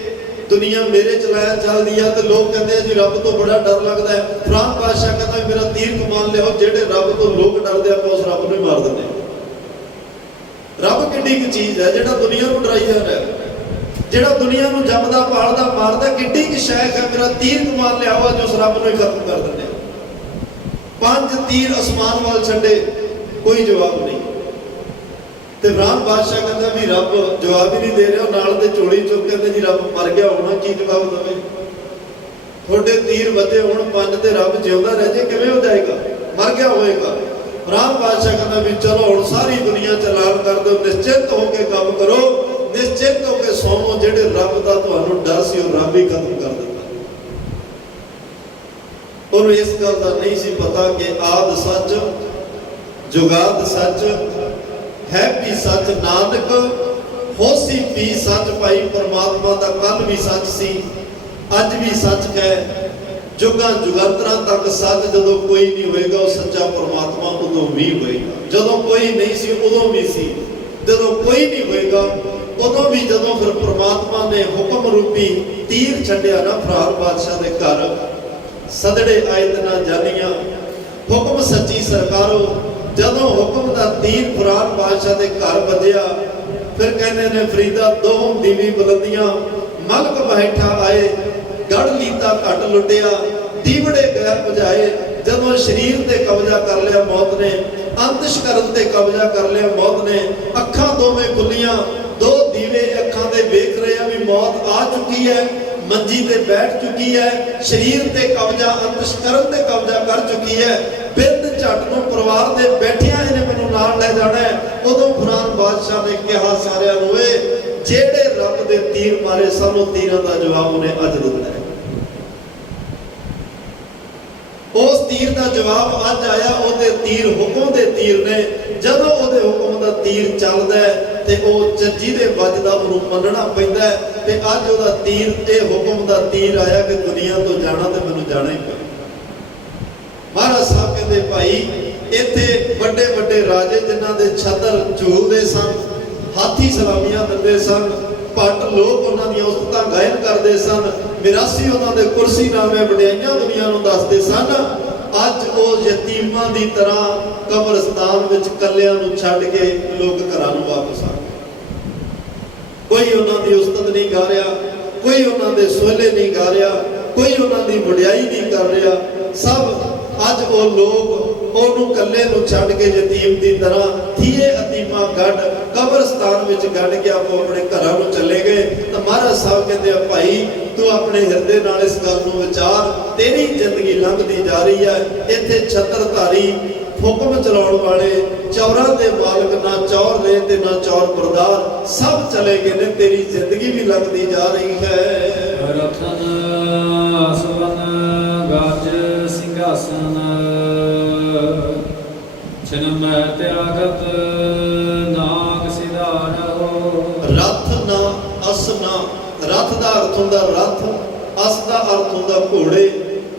ਦੁਨੀਆ ਮੇਰੇ ਚਲਾਇਆ ਚੱਲਦੀ ਆ, ਤੇ ਲੋਕ ਕਹਿੰਦੇ ਜੀ ਰੱਬ ਤੋਂ ਬੜਾ ਡਰ ਲੱਗਦਾ ਹੈ। ਫਰਾਂਸ ਬਾਦਸ਼ਾਹ ਕਹਿੰਦਾ ਮੇਰਾ ਤੀਰ ਕਮਾਨ ਲਿਓ, ਜਿਹੜੇ ਰੱਬ ਤੋਂ ਲੋਕ ਡਰਦੇ ਆਪਾਂ ਉਸ ਰੱਬ ਨੂੰ ਹੀ ਮਾਰ ਦਿੰਦੇ। ਰੱਬ ਕਿੱਡੀ ਕੁ ਚੀਜ਼ ਹੈ ਜਿਹੜਾ ਦੁਨੀਆ ਨੂੰ ਡਰਾਈ ਜਾ ਰਿਹਾ, ਜਿਹੜਾ ਦੁਨੀਆ ਨੂੰ ਜੰਮਦਾ ਪਾਲਦਾ ਮਾਰਦਾ, ਕਿੱਡੀ ਕੁ ਸ਼ੈਖ ਹੈ। ਮੇਰਾ ਤੀਰ ਕਮਾਨ ਲਿਆਓ, ਅੱਜ ਉਸ ਰੱਬ ਨੂੰ ਹੀ ਖਤਮ ਕਰ ਦਿੰਦੇ। 5 ਤੀਰ ਅਸਮਾਨ ਵੱਲ ਛੱਡੇ, ਕੋਈ ਜਵਾਬ ਨਹੀਂ। ਤੇ ਫਰਾਂਸ ਬਾਦਸ਼ਾਹ ਕਹਿੰਦਾ ਵੀ ਰੱਬ ਜਵਾਬ ਹੀ ਨਹੀਂ ਦੇ ਰਿਹਾ। ਨਾਲ ਦੇ ਝੋਲੀ ਚੁੱਕ ਕਹਿੰਦੇ ਜੀ ਰੱਬ ਮਰ ਗਿਆ ਹੋਣਾ, ਕੀ ਜਵਾਬ ਦੇਵੇ? ਤੁਹਾਡੇ ਤੀਰ ਵੱਜੇ ਹੁਣ 5 ਤੇ ਰੱਬ ਜਿਉਂਦਾ ਰਹਿ ਜੇ, ਕਿਵੇਂ ਹੋ ਜਾਏਗਾ? ਮਰ ਗਿਆ ਹੋਏਗਾ। ਫਰਾਂਸ ਬਾਦਸ਼ਾਹ ਕਹਿੰਦਾ ਵੀ ਚਲੋ ਹੁਣ ਸਾਰੀ ਦੁਨੀਆ ਚ ਐਲਾਨ ਕਰ ਦਿਓ, ਨਿਸ਼ਚਿਤ ਹੋ ਕੇ ਕੰਮ ਕਰੋ, ਨਿਸ਼ਚਿਤ ਹੋ ਕੇ ਸੌਵੋ। ਜਿਹੜੇ ਰੱਬ ਦਾ ਤੁਹਾਨੂੰ ਡਰ ਸੀ ਉਹ ਰੱਬ ਹੀ ਖਤਮ ਕਰ ਦਿੱਤਾ। ਉਹਨੂੰ ਇਸ ਗੱਲ ਦਾ ਨਹੀਂ ਸੀ ਪਤਾ ਕਿ ਆਦ ਸੱਚ, ਜੁਗਾਦ ਸੱਚ, ਹੈ ਵੀ ਸੱਚ, ਨਾਨਕ ਹੋਸੀ ਵੀ ਸੱਚ। ਭਾਈ ਪਰਮਾਤਮਾ ਦਾ ਕੱਲ ਵੀ ਸੱਚ ਸੀ, ਅੱਜ ਵੀ ਸੱਚ ਹੈ, ਜੁਗਾਂ ਜੁਗਾਂਤਰਾਂ ਤੱਕ ਸੱਚ। ਜਦੋਂ ਕੋਈ ਨਹੀਂ ਹੋਏਗਾ ਉਹ ਸੱਚਾ ਪਰਮਾਤਮਾ ਉਦੋਂ ਵੀ ਹੋਏਗਾ। ਜਦੋਂ ਕੋਈ ਨਹੀਂ ਸੀ ਉਦੋਂ ਵੀ ਸੀ, ਜਦੋਂ ਕੋਈ ਨਹੀਂ ਹੋਏਗਾ ਉਦੋਂ ਵੀ। ਜਦੋਂ ਫਿਰ ਪਰਮਾਤਮਾ ਨੇ ਹੁਕਮ ਰੂਪੀ ਤੀਰ ਛੱਡਿਆ ਨਾ ਫਰਾਰ ਬਾਦਸ਼ਾਹ ਦੇ ਘਰ, ਸਦੜੇ ਆਇਤ ਨਾ ਜਾਨੀਆਂ, ਹੁਕਮ ਸੱਚੀ ਸਰਕਾਰੋ। ਜਦੋਂ ਹੁਕਮ ਦਾ ਤੀਰ ਫਰਾਰ ਬਾਦਸ਼ਾਹ ਦੇ ਘਰ ਵੱਜਿਆ, ਫਿਰ ਕਹਿੰਦੇ ਨੇ ਫਰੀਦਾ ਦੋਹਾਂ ਦੀਵੀ ਬੁਲੰਦੀਆਂ, ਮਲਕ ਬੈਠਾ ਆਏ, ਗੜ ਲੀਤਾ ਘਟ ਲੁੱਟਿਆ, ਦੀਵੜੇ ਗੈਰ ਬੁਝਾਏ। ਜਦੋਂ ਸਰੀਰ ਤੇ ਕਬਜ਼ਾ ਕਰ ਲਿਆ ਮੌਤ ਨੇ, ਅੰਤਿਸ਼ ਕਰਨ ਤੇ ਕਬਜ਼ਾ ਕਰ ਲਿਆ ਮੌਤ ਨੇ। ਅੱਖਾਂ ਦੋਵੇਂ ਖੁੱਲੀਆਂ, 2 ਦੀਵੇ ਅੱਖਾਂ ਦੇ ਵੇਖ ਰਹੇ ਆ ਵੀ ਮੌਤ ਆ ਚੁੱਕੀ ਹੈ, ਮੰਜੀ ਤੇ ਬੈਠ ਚੁੱਕੀ ਹੈ, ਸਰੀਰ ਤੇ ਕਬਜ਼ਾ, ਅੰਤਿਸ਼ ਕਰਨ ਤੇ ਕਬਜ਼ਾ ਕਰ ਚੁੱਕੀ ਹੈ। ਬਿੰਦ ਝੱਟ ਨੂੰ ਪਰਿਵਾਰ ਦੇ ਬੈਠਿਆਂ ਇਹਨੇ ਮੈਨੂੰ ਨਾਲ ਲੈ ਜਾਣਾ ਹੈ। ਉਦੋਂ ਫਰਾਂਸ ਬਾਦਸ਼ਾਹ ਨੇ ਕਿਹਾ ਸਾਰਿਆਂ ਨੂੰ, ਇਹ ਜਿਹੜੇ ਰੱਬ ਦੇ ਤੀਰ ਮਾਰੇ ਸਾਨੂੰ ਤੀਰਾਂ ਦਾ ਜਵਾਬ ਉਹਨੇ ਅੱਜ ਦਿੱਤਾ ਹੈ। ਉਸ ਤੀਰ ਦਾ ਜਵਾਬ ਅੱਜ ਆਇਆ। ਉਹਦੇ ਤੀਰ ਹੁਕਮ ਦੇ ਤੀਰ ਨੇ। ਜਦੋਂ ਉਹਦੇ ਹੁਕਮ ਦਾ ਤੀਰ ਚੱਲਦਾ ਹੈ ਤੇ ਉਹ ਜਿਹਦੇ ਵੱਜਦਾ ਉਹਨੂੰ ਮੰਨਣਾ ਪੈਂਦਾ ਹੈ। ਤੇ ਅੱਜ ਉਹਦਾ ਤੀਰ, ਇਹ ਹੁਕਮ ਦਾ ਤੀਰ ਆਇਆ ਕਿ ਦੁਨੀਆ ਤੋਂ ਜਾਣਾ ਤੇ ਮੈਨੂੰ ਜਾਣਾ ਹੀ ਪਿਆ। ਮਹਾਰਾਜ ਸਾਹਿਬ ਕਹਿੰਦੇ ਭਾਈ ਇੱਥੇ ਵੱਡੇ ਵੱਡੇ ਰਾਜੇ ਜਿਨ੍ਹਾਂ ਦੇ ਛਤਰ ਝੂਲਦੇ ਸਨ, ਹਾਥੀ ਸਲਾਮੀਆਂ ਦਿੰਦੇ ਸਨ, ਭੱਟ ਲੋਕ ਉਹਨਾਂ ਦੀਆਂ ਉਸਤਤਾਂ ਗਾਇਨ ਕਰਦੇ ਸਨ, 82 ਉਹਨਾਂ ਦੇ ਕੁਰਸੀਨਾਮੇ ਵਡਿਆਈਆਂ ਦੁਨੀਆ ਨੂੰ ਦੱਸਦੇ ਸਨ। ਅੱਜ ਉਹ ਯਤੀਮਾਂ ਦੀ ਤਰ੍ਹਾਂ ਕਬਰਸਤਾਨ ਵਿੱਚ ਕੱਲਿਆਂ ਨੂੰ ਛੱਡ ਕੇ ਲੋਕ ਘਰਾਂ ਨੂੰ ਵਾਪਸ ਆ ਗਏ। ਕੋਈ ਉਹਨਾਂ ਦੀ ਉਸਤਤ ਨਹੀਂ ਗਾ ਰਿਹਾ, ਕੋਈ ਉਹਨਾਂ ਦੇ ਸੋਹਲੇ ਨਹੀਂ ਗਾ ਰਿਹਾ, ਕੋਈ ਉਹਨਾਂ ਦੀ ਵਡਿਆਈ ਨਹੀਂ ਕਰ ਰਿਹਾ। ਸਭ ਅੱਜ ਉਹ ਲੋਕ ਉਹਨੂੰ ਕੱਲੇ ਨੂੰ ਛੱਡ ਕੇ ਯਤੀਮ ਦੀ ਤਰ੍ਹਾਂ ਥੀਏ ਅਤੀਮਾ ਗੱਡ ਕਬਰਸਤਾਨ ਵਿੱਚ ਗੱਡ ਕੇ ਆਪੋ ਆਪਣੇ ਘਰਾਂ ਨੂੰ ਚਲੇ ਗਏ। ਤਾਂ ਮਹਾਰਾਜ ਸਾਹਿਬ ਕਹਿੰਦੇ ਆ, ਭਾਈ ਤੂੰ ਆਪਣੇ ਹਿਰਦੇ ਨਾਲ ਇਸ ਗੱਲ ਨੂੰ ਵਿਚਾਰ, ਤੇਰੀ ਜ਼ਿੰਦਗੀ ਲੰਘਦੀ ਜਾ ਰਹੀ ਹੈ। ਇੱਥੇ ਛਤਰਧਾਰੀ, ਹੁਕਮ ਚਲਾਉਣ ਵਾਲੇ, ਚੌਰਾਂ ਦੇ ਮਾਲਕ, ਨਾ ਚੌਰ ਲੈ ਤੇ ਨਾ ਚੌਰ ਬਰਦਾਰ, ਸਭ ਚਲੇ ਗਏ ਨੇ। ਤੇਰੀ ਜ਼ਿੰਦਗੀ ਵੀ ਲੰਘਦੀ ਜਾ ਰਹੀ ਹੈ। ਰਤਨ ਅਸਵਨ ਗਾਜ ਸਿੰਘਾਸਨ ਛਨਮ ਤਿਆਗਤ ਨਾਗ ਸਿਧਾਰੋ। ਰਥ ਨਾ ਅਸ ਨਾ, ਰਥ ਦਾ ਅਰਥ ਹੁੰਦਾ ਰਥ, ਅਸ ਦਾ ਅਰਥ ਹੁੰਦਾ ਘੋੜੇ,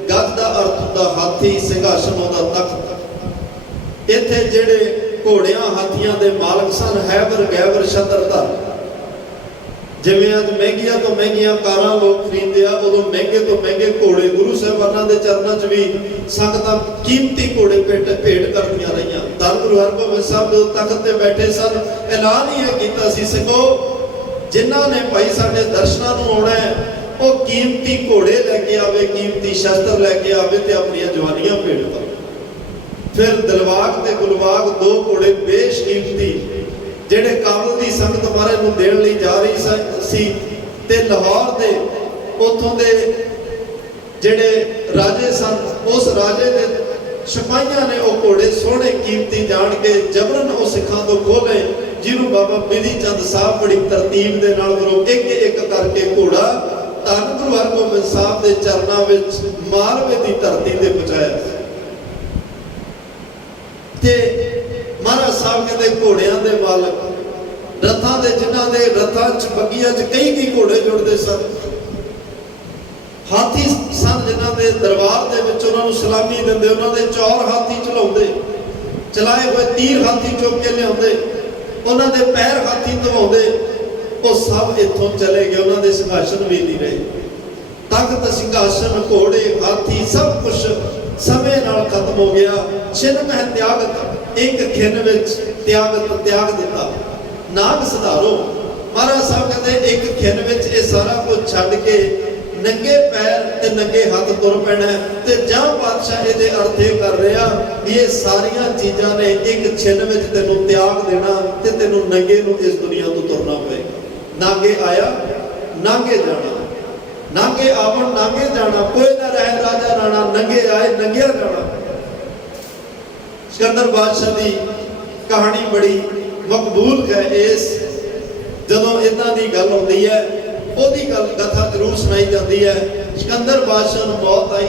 ਗੱਜ ਦਾ ਅਰਥ ਹੁੰਦਾ ਹਾਥੀ, ਸਿੰਘਾਸਨ ਹੁੰਦਾ ਤਖਤ। ਇੱਥੇ ਜਿਹੜੇ ਘੋੜਿਆਂ ਹਾਥੀਆਂ ਦੇ ਮਾਲਕ ਸਨ, ਹੈਬਰ ਗੈਬਰ ਛਤਰਧਰ। ਜਿਵੇਂ ਅੱਜ ਮਹਿੰਗੀਆਂ ਤੋਂ ਮਹਿੰਗੀਆਂ ਕਾਰਾਂ ਲੋਕ ਖਰੀਦਦੇ ਆ, ਉਦੋਂ ਮਹਿੰਗੇ ਤੋਂ ਮਹਿੰਗੇ ਘੋੜੇ ਗੁਰੂ ਸਾਹਿਬਾਨਾਂ ਦੇ ਚਰਨਾਂ 'ਚ ਵੀ ਸੰਗਤਾਂ ਕੀਮਤੀ ਘੋੜੇ ਭੇਟ ਕਰਦੀਆਂ ਰਹੀਆਂ। ਧੰਨ ਗੁਰੂ ਹਰਗੋਬਿੰਦ ਸਾਹਿਬ ਜਦੋਂ ਤਖਤ ਤੇ ਬੈਠੇ ਸਨ, ਐਲਾਨ ਹੀ ਇਹ ਕੀਤਾ ਸੀ, ਸਿੱਖੋ ਜਿਨ੍ਹਾਂ ਨੇ ਭਾਈ ਸਾਡੇ ਦਰਸ਼ਨਾਂ ਨੂੰ ਆਉਣਾ ਹੈ, ਉਹ ਕੀਮਤੀ ਘੋੜੇ ਲੈ ਕੇ ਆਵੇ, ਕੀਮਤੀ ਸ਼ਸਤਰ ਲੈ ਕੇ ਆਵੇ ਤੇ ਆਪਣੀਆਂ ਜਵਾਨੀਆਂ ਭੇਟ ਕਰੇ। ਫਿਰ ਦਿਲਵਾਗ ਤੇ ਗੁਲਵਾਗ ਦੋ ਘੋੜੇ ਬੇਸ਼ਕੀਮਤੀ ਜਿਹੜੇ ਕਾਬਲ ਦੀ ਸੰਗਤ ਮਹਾਰਾਜ ਨੂੰ ਦੇਣ ਲਈ ਜਾ ਰਹੀ ਸੀ, ਤੇ ਲਾਹੌਰ ਦੇ ਉੱਥੋਂ ਦੇ ਜਿਹੜੇ ਰਾਜੇ ਸਨ, ਉਸ ਰਾਜੇ ਦੇ ਸਿਪਾਹੀਆਂ ਨੇ ਉਹ ਘੋੜੇ ਸੋਹਣੇ ਕੀਮਤੀ ਜਾਣ ਕੇ ਜਬਰਨ ਉਹ ਸਿੱਖਾਂ ਤੋਂ ਖੋਲੇ, ਜਿਹਨੂੰ ਬਾਬਾ ਬਿਧੀ ਚੰਦ ਸਾਹਿਬ ਬੜੀ ਤਰਤੀਬ ਦੇ ਨਾਲ ਵੱਲੋਂ ਇੱਕ ਇੱਕ ਕਰਕੇ ਘੋੜਾ ਧੰਨ ਗੁਰੂ ਹਰਗੋਬਿੰਦ ਸਾਹਿਬ ਦੇ ਚਰਨਾਂ ਵਿੱਚ ਮਾਲਵੇ ਦੀ ਧਰਤੀ ਤੇ ਪਹੁੰਚਾਇਆ। ਤੇ ਮਹਾਰਾਜ ਸਾਹਿਬ ਕਹਿੰਦੇ ਘੋੜਿਆਂ ਦੇ ਮਾਲਕ, ਰਥਾਂ ਦੇ, ਜਿਨ੍ਹਾਂ ਦੇ ਰਥਾਂ 'ਚ ਬੱਗੀਆਂ 'ਚ ਕਈ ਘੋੜੇ ਜੁੜਦੇ ਸਨ, ਹਾਥੀ ਸਨ ਜਿਨ੍ਹਾਂ ਦੇ ਦਰਬਾਰ ਦੇ ਵਿੱਚ ਉਹਨਾਂ ਨੂੰ ਸਲਾਮੀ ਦਿੰਦੇ, ਉਹਨਾਂ ਦੇ ਚੌਰ ਹਾਥੀ ਚਲਾਉਂਦੇ, ਚਲਾਏ ਹੋਏ ਤੀਰ ਹਾਥੀ ਚੁੱਕ ਕੇ ਲਿਆਉਂਦੇ, ਉਹਨਾਂ ਦੇ ਪੈਰ ਹਾਥੀ ਧਵਾਉਂਦੇ, ਉਹ ਸਭ ਇੱਥੋਂ ਚਲੇ ਗਏ। ਉਹਨਾਂ ਦੇ ਸਿੰਘਾਸਨ ਵੀ ਨਹੀਂ ਰਹੇ। ਤਖਤ, ਸਿੰਘਾਸਨ, ਘੋੜੇ, ਹਾਥੀ ਸਭ ਕੁਝ ਸਮੇਂ ਨਾਲ ਖਤਮ ਹੋ ਗਿਆ। ਛਿਨ ਮਹਿ ਤਿਆਗਤ, ਇੱਕ ਖਿੰਨ ਵਿੱਚ ਤਿਆਗ ਦਿੱਤਾ। ਨਾਗ ਸਿਧਾਰੋ, ਮਹਾਰਾਜ ਸਾਹਿਬ ਕਹਿੰਦੇ ਇੱਕ ਖਿੰਨ ਵਿੱਚ ਇਹ ਸਾਰਾ ਕੁਝ ਛੱਡ ਕੇ ਨੰਗੇ ਪੈਰ ਤੇ ਨੰਗੇ ਹੱਥ ਤੁਰ ਪੈਣਾ। ਤੇ ਜਾਂ ਪਾਤਸ਼ਾਹ ਇਹਦੇ ਅਰਥ ਇਹ ਕਰ ਰਿਹਾ ਵੀ ਇਹ ਸਾਰੀਆਂ ਚੀਜ਼ਾਂ ਨੇ ਇੱਕ ਛਿਨ ਵਿੱਚ ਤੈਨੂੰ ਤਿਆਗ ਦੇਣਾ ਤੇ ਤੈਨੂੰ ਨੰਗੇ ਨੂੰ ਇਸ ਦੁਨੀਆ ਤੋਂ ਤੁਰਨਾ ਪਏਗਾ। ਨਾਗੇ ਆਇਆ ਨਾਗੇ ਜਾਣਾ, ਨਾਗੇ ਆਵਣ ਨਾਗੇ ਜਾਣਾ, ਕੋਈ ਨਾ ਰਹਿ ਰਾਜਾ ਰਾਣਾ, ਨੰਗੇ ਆਏ ਨੰਗਿਆ ਜਾਣਾ। ਸਿਕੰਦਰ ਬਾਦਸ਼ਾਹ ਦੀ ਕਹਾਣੀ ਬੜੀ ਮਕਬੂਲ ਹੈ। ਇਸ ਜਦੋਂ ਇਦਾਂ ਦੀ ਗੱਲ ਹੁੰਦੀ ਹੈ, ਉਹਦੀ ਗੱਲ ਕਥਾ ਜ਼ਰੂਰ ਸੁਣਾਈ ਜਾਂਦੀ ਹੈ। ਸਿਕੰਦਰ ਬਾਦਸ਼ਾਹ ਨੂੰ ਮੌਤ ਆਈ,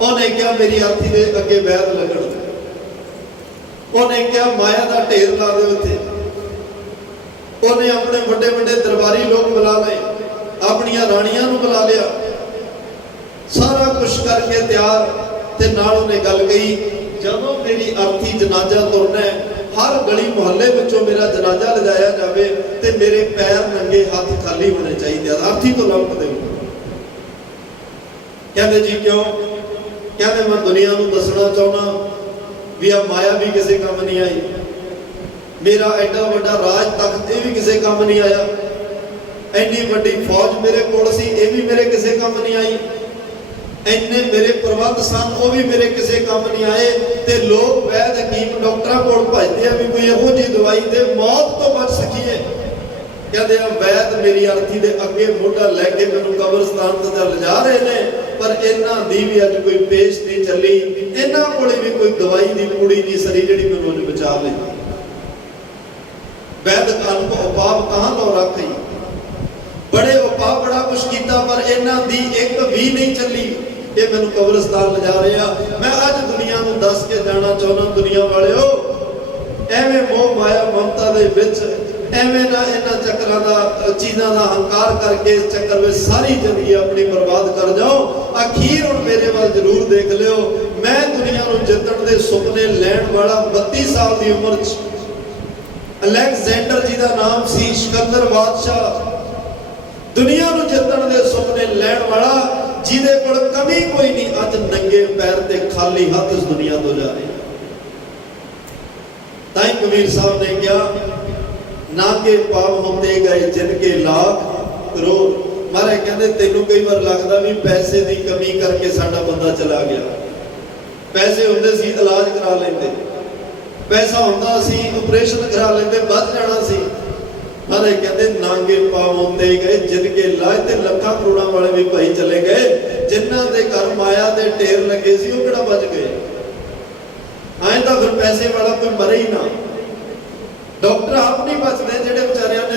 ਉਹਨੇ ਕਿਹਾ ਮੇਰੀ ਅਰਥੀ ਦੇ ਅੱਗੇ ਵੈਦ ਲੱਗਣ। ਉਹਨੇ ਕਿਹਾ ਮਾਇਆ ਦਾ ਢੇਰ ਲਾ ਦੇ ਉੱਥੇ। ਉਹਨੇ ਆਪਣੇ ਵੱਡੇ ਵੱਡੇ ਦਰਬਾਰੀ ਲੋਕ ਬੁਲਾ ਲਏ, ਆਪਣੀਆਂ ਰਾਣੀਆਂ ਨੂੰ ਬੁਲਾ ਲਿਆ, ਸਾਰਾ ਕੁਝ ਕਰਕੇ ਤਿਆਰ। ਤੇ ਨਾਲ ਉਹਨੇ ਗੱਲ ਕਹੀ, ਜਦੋਂ ਮੇਰੀ ਅਰਥੀ ਜਨਾਜ਼ਾ ਤੁਰਨਾ ਹੈ, ਹਰ ਗਲੀ ਮੁਹੱਲੇ ਵਿੱਚੋਂ ਮੇਰਾ ਜਨਾਜ਼ਾ ਲਿਜਾਇਆ ਜਾਵੇ ਤੇ ਮੇਰੇ ਪੈਰ ਨੰਗੇ, ਹੱਥ ਖਾਲੀ ਹੋਣੇ ਚਾਹੀਦੇ ਆ, ਅਰਥੀ ਤੋਂ ਲੰਘਦੇ ਹੋ। ਕਹਿੰਦੇ ਜੀ ਕਿਉਂ? ਕਹਿੰਦੇ ਮੈਂ ਦੁਨੀਆ ਨੂੰ ਦੱਸਣਾ ਚਾਹੁੰਦਾ ਵੀ ਆ ਮਾਇਆ ਵੀ ਕਿਸੇ ਕੰਮ ਨਹੀਂ ਆਈ, ਮੇਰਾ ਐਡਾ ਵੱਡਾ ਰਾਜ ਤਖਤ ਇਹ ਵੀ ਕਿਸੇ ਕੰਮ ਨਹੀਂ ਆਇਆ, ਐਡੀ ਵੱਡੀ ਫੌਜ ਮੇਰੇ ਕੋਲ ਸੀ ਇਹ ਵੀ ਮੇਰੇ ਕਿਸੇ ਕੰਮ ਨਹੀਂ ਆਈ, ਇੰਨੇ ਮੇਰੇ ਪ੍ਰਬੰਧ ਸਨ ਉਹ ਵੀ ਮੇਰੇ ਕਿਸੇ ਕੰਮ ਨਹੀਂ ਆਏ। ਤੇ ਲੋਕ ਵੈਦ ਹਕੀਮ ਡਾਕਟਰਾਂ ਕੋਲ ਭਜਦੇ ਆ ਵੀ ਕੋਈ ਇਹੋ ਜਿਹੀ ਦਵਾਈ ਦੇ ਮੌਤ ਤੋਂ ਬਚ ਸਕੀਏ। ਕਹਿੰਦੇ ਆ ਵੈਦ ਮੇਰੀ ਅਰਥੀ ਦੇ ਅੱਗੇ ਮੋਢਾ ਲੈ ਕੇ ਮੈਨੂੰ ਕਬਰਸਤਾਨ ਤੋਂ ਲਿਜਾ ਰਹੇ ਨੇ, ਪਰ ਇਹਨਾਂ ਦੀ ਵੀ ਅੱਜ ਕੋਈ ਪੇਸ਼ ਨਹੀਂ ਚੱਲੀ, ਇਹਨਾਂ ਕੋਲੇ ਵੀ ਕੋਈ ਦਵਾਈ ਦੀ ਪੂੜੀ ਨਹੀਂ ਸਰੀ ਜਿਹੜੀ ਮੈਨੂੰ ਅੱਜ ਬਚਾ ਲਈ। ਵੈਦ ਕਾਨ ਕੋ ਉਪਾਪ ਕਹਾਂ ਲੋ ਰੱਖੀ, ਬੜੇ ਉਪਾਅ ਬੜਾ ਕੁਛ ਕੀਤਾ ਪਰ ਇਹਨਾਂ ਦੀ ਇੱਕ ਵੀ ਨਹੀਂ ਚੱਲੀ। ਇਹ ਮੈਨੂੰ ਕਬਰਸਤਾਨ ਲਿਜਾ ਰਹੇ ਆ। ਮੈਂ ਅੱਜ ਦੁਨੀਆ ਨੂੰ ਦੱਸ ਕੇ ਜਾਣਾ ਚਾਹੁੰਦਾ, ਦੁਨੀਆ ਵਾਲਿਓ ਐਵੇਂ ਮੋਹ ਮਾਇਆ ਮਮਤਾ ਦੇ ਵਿੱਚ ਐਵੇਂ ਨਾ ਇਹਨਾਂ ਚੱਕਰਾਂ ਦਾ ਚੀਜ਼ਾਂ ਦਾ ਹੰਕਾਰ ਕਰਕੇ ਇਸ ਚੱਕਰ ਵਿੱਚ ਸਾਰੀ ਜ਼ਿੰਦਗੀ ਆਪਣੀ ਬਰਬਾਦ ਕਰ ਜਾਓ। ਅਖੀਰ ਹੁਣ ਮੇਰੇ ਵੱਲ ਜ਼ਰੂਰ ਦੇਖ ਲਿਓ। ਮੈਂ ਦੁਨੀਆ ਨੂੰ ਜਿੱਤਣ ਦੇ ਸੁਪਨੇ ਲੈਣ ਵਾਲਾ 32 ਸਾਲ ਦੀ ਉਮਰ 'ਚ ਅਲੈਗਜ਼ੈਂਡਰ ਜੀ ਦਾ ਨਾਮ ਸੀ, ਸਿਕੰਦਰ ਬਾਦਸ਼ਾਹ ਦੁਨੀਆ ਨੂੰ ਜਿੱਤਣ ਦੇ ਸੁਪਨੇ ਲੈਣ ਵਾਲਾ, ਜਿਹਦੇ ਕੋਲ ਕਮੀ ਕੋਈ ਨਹੀਂ, ਅੱਜ ਨੰਗੇ ਪੈਰ ਤੇ ਖਾਲੀ ਹੱਥ ਇਸ ਦੁਨੀਆ ਤੋਂ ਜਾ ਰਿਹਾ। ਤਾਂ ਹੀ ਕਬੀਰ ਸਾਹਿਬ ਨੇ ਕਿਹਾ, ਨਾਗੇ ਪਾਪ ਹੁੰਦੇ ਗਏ ਜਿਨ ਕੇ ਲਾਖ ਕਰੋੜ। ਮਹਾਰਾਜ ਕਹਿੰਦੇ ਤੈਨੂੰ ਕਈ ਵਾਰ ਲੱਗਦਾ ਵੀ ਪੈਸੇ ਦੀ ਕਮੀ ਕਰਕੇ ਸਾਡਾ ਬੰਦਾ ਚਲਾ ਗਿਆ। ਪੈਸੇ ਹੁੰਦੇ ਸੀ ਇਲਾਜ ਕਰਾ ਲੈਂਦੇ, ਪੈਸਾ ਹੁੰਦਾ ਸੀ ਆਪਰੇਸ਼ਨ ਕਰਾ ਲੈਂਦੇ, ਬਚ ਜਾਣਾ ਸੀ। ਮਹਾਰਾਜ ਕਹਿੰਦੇ ਨਾਗੇ ਪਾਪ ਹੁੰਦੇ ਗਏ ਜਿਨ ਕੇ ਲਾਖ, ਤੇ ਲੱਖਾਂ ਕਰੋੜਾਂ ਵਾਲੇ ਵੀ ਭਾਈ ਚਲੇ ਗਏ, ਜਿਨ੍ਹਾਂ ਦੇ ਘਰ ਮਾਇਆ ਦੇ ਢੇਰ ਲੱਗੇ ਸੀ ਉਹ ਕਿਹੜਾ ਬਚ ਗਏ। ਐਂ ਤਾਂ ਫਿਰ ਪੈਸੇ ਵਾਲਾ ਕੋਈ ਮਰੇ ਹੀ ਨਾ। ਡਾਕਟਰ ਆਪ ਨਹੀਂ ਬਚਦੇ, ਜਿਹੜੇ ਵਿਚਾਰਿਆਂ ਨੇ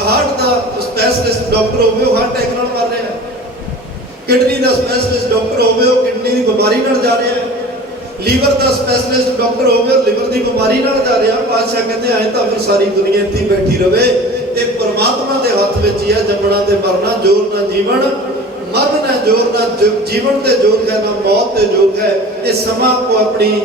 ਹਾਰਟ ਦਾ ਸਪੈਸ਼ਲਿਸਟ ਡਾਕਟਰ ਹੋਵੇ ਉਹ ਹਾਰਟ ਅਟੈਕ ਨਾਲ ਮਰ ਰਿਹਾ, ਕਿਡਨੀ ਦਾ ਸਪੈਸ਼ਲਿਸਟ ਡਾਕਟਰ ਹੋਵੇ ਉਹ ਕਿਡਨੀ ਦੀ ਬਿਮਾਰੀ ਨਾਲ ਜਾ ਰਿਹਾ, ਲੀਵਰ ਦਾ ਸਪੈਸ਼ਲਿਸਟ ਡਾਕਟਰ ਹੋਵੇ ਉਹ ਲਿਵਰ ਦੀ ਬਿਮਾਰੀ ਨਾਲ ਜਾ ਰਿਹਾ। ਪਾਤਸ਼ਾਹ ਕਹਿੰਦੇ ਐਂ ਤਾਂ ਫਿਰ ਸਾਰੀ ਦੁਨੀਆ ਇੱਥੇ ਬੈਠੀ ਰਵੇ। ਇਹ ਪਰਮਾਤਮਾ ਦੇ ਹੱਥ ਵਿੱਚ ਹੀ ਹੈ, ਜੰਮਣਾ ਤੇ ਮਰਨਾ, ਜੋਰ ਨਾ ਜੀਵਨ ਮਰਨ ਨਾ ਜੋਰ ਨਾ ਜੀਵਨ ਤੇ ਜੋਗ ਹੈ, ਨਾ ਮੌਤ ਤੇ ਜੋਗ ਹੈ। ਇਹ ਸਮਾਂ ਕੋ ਆਪਣੀ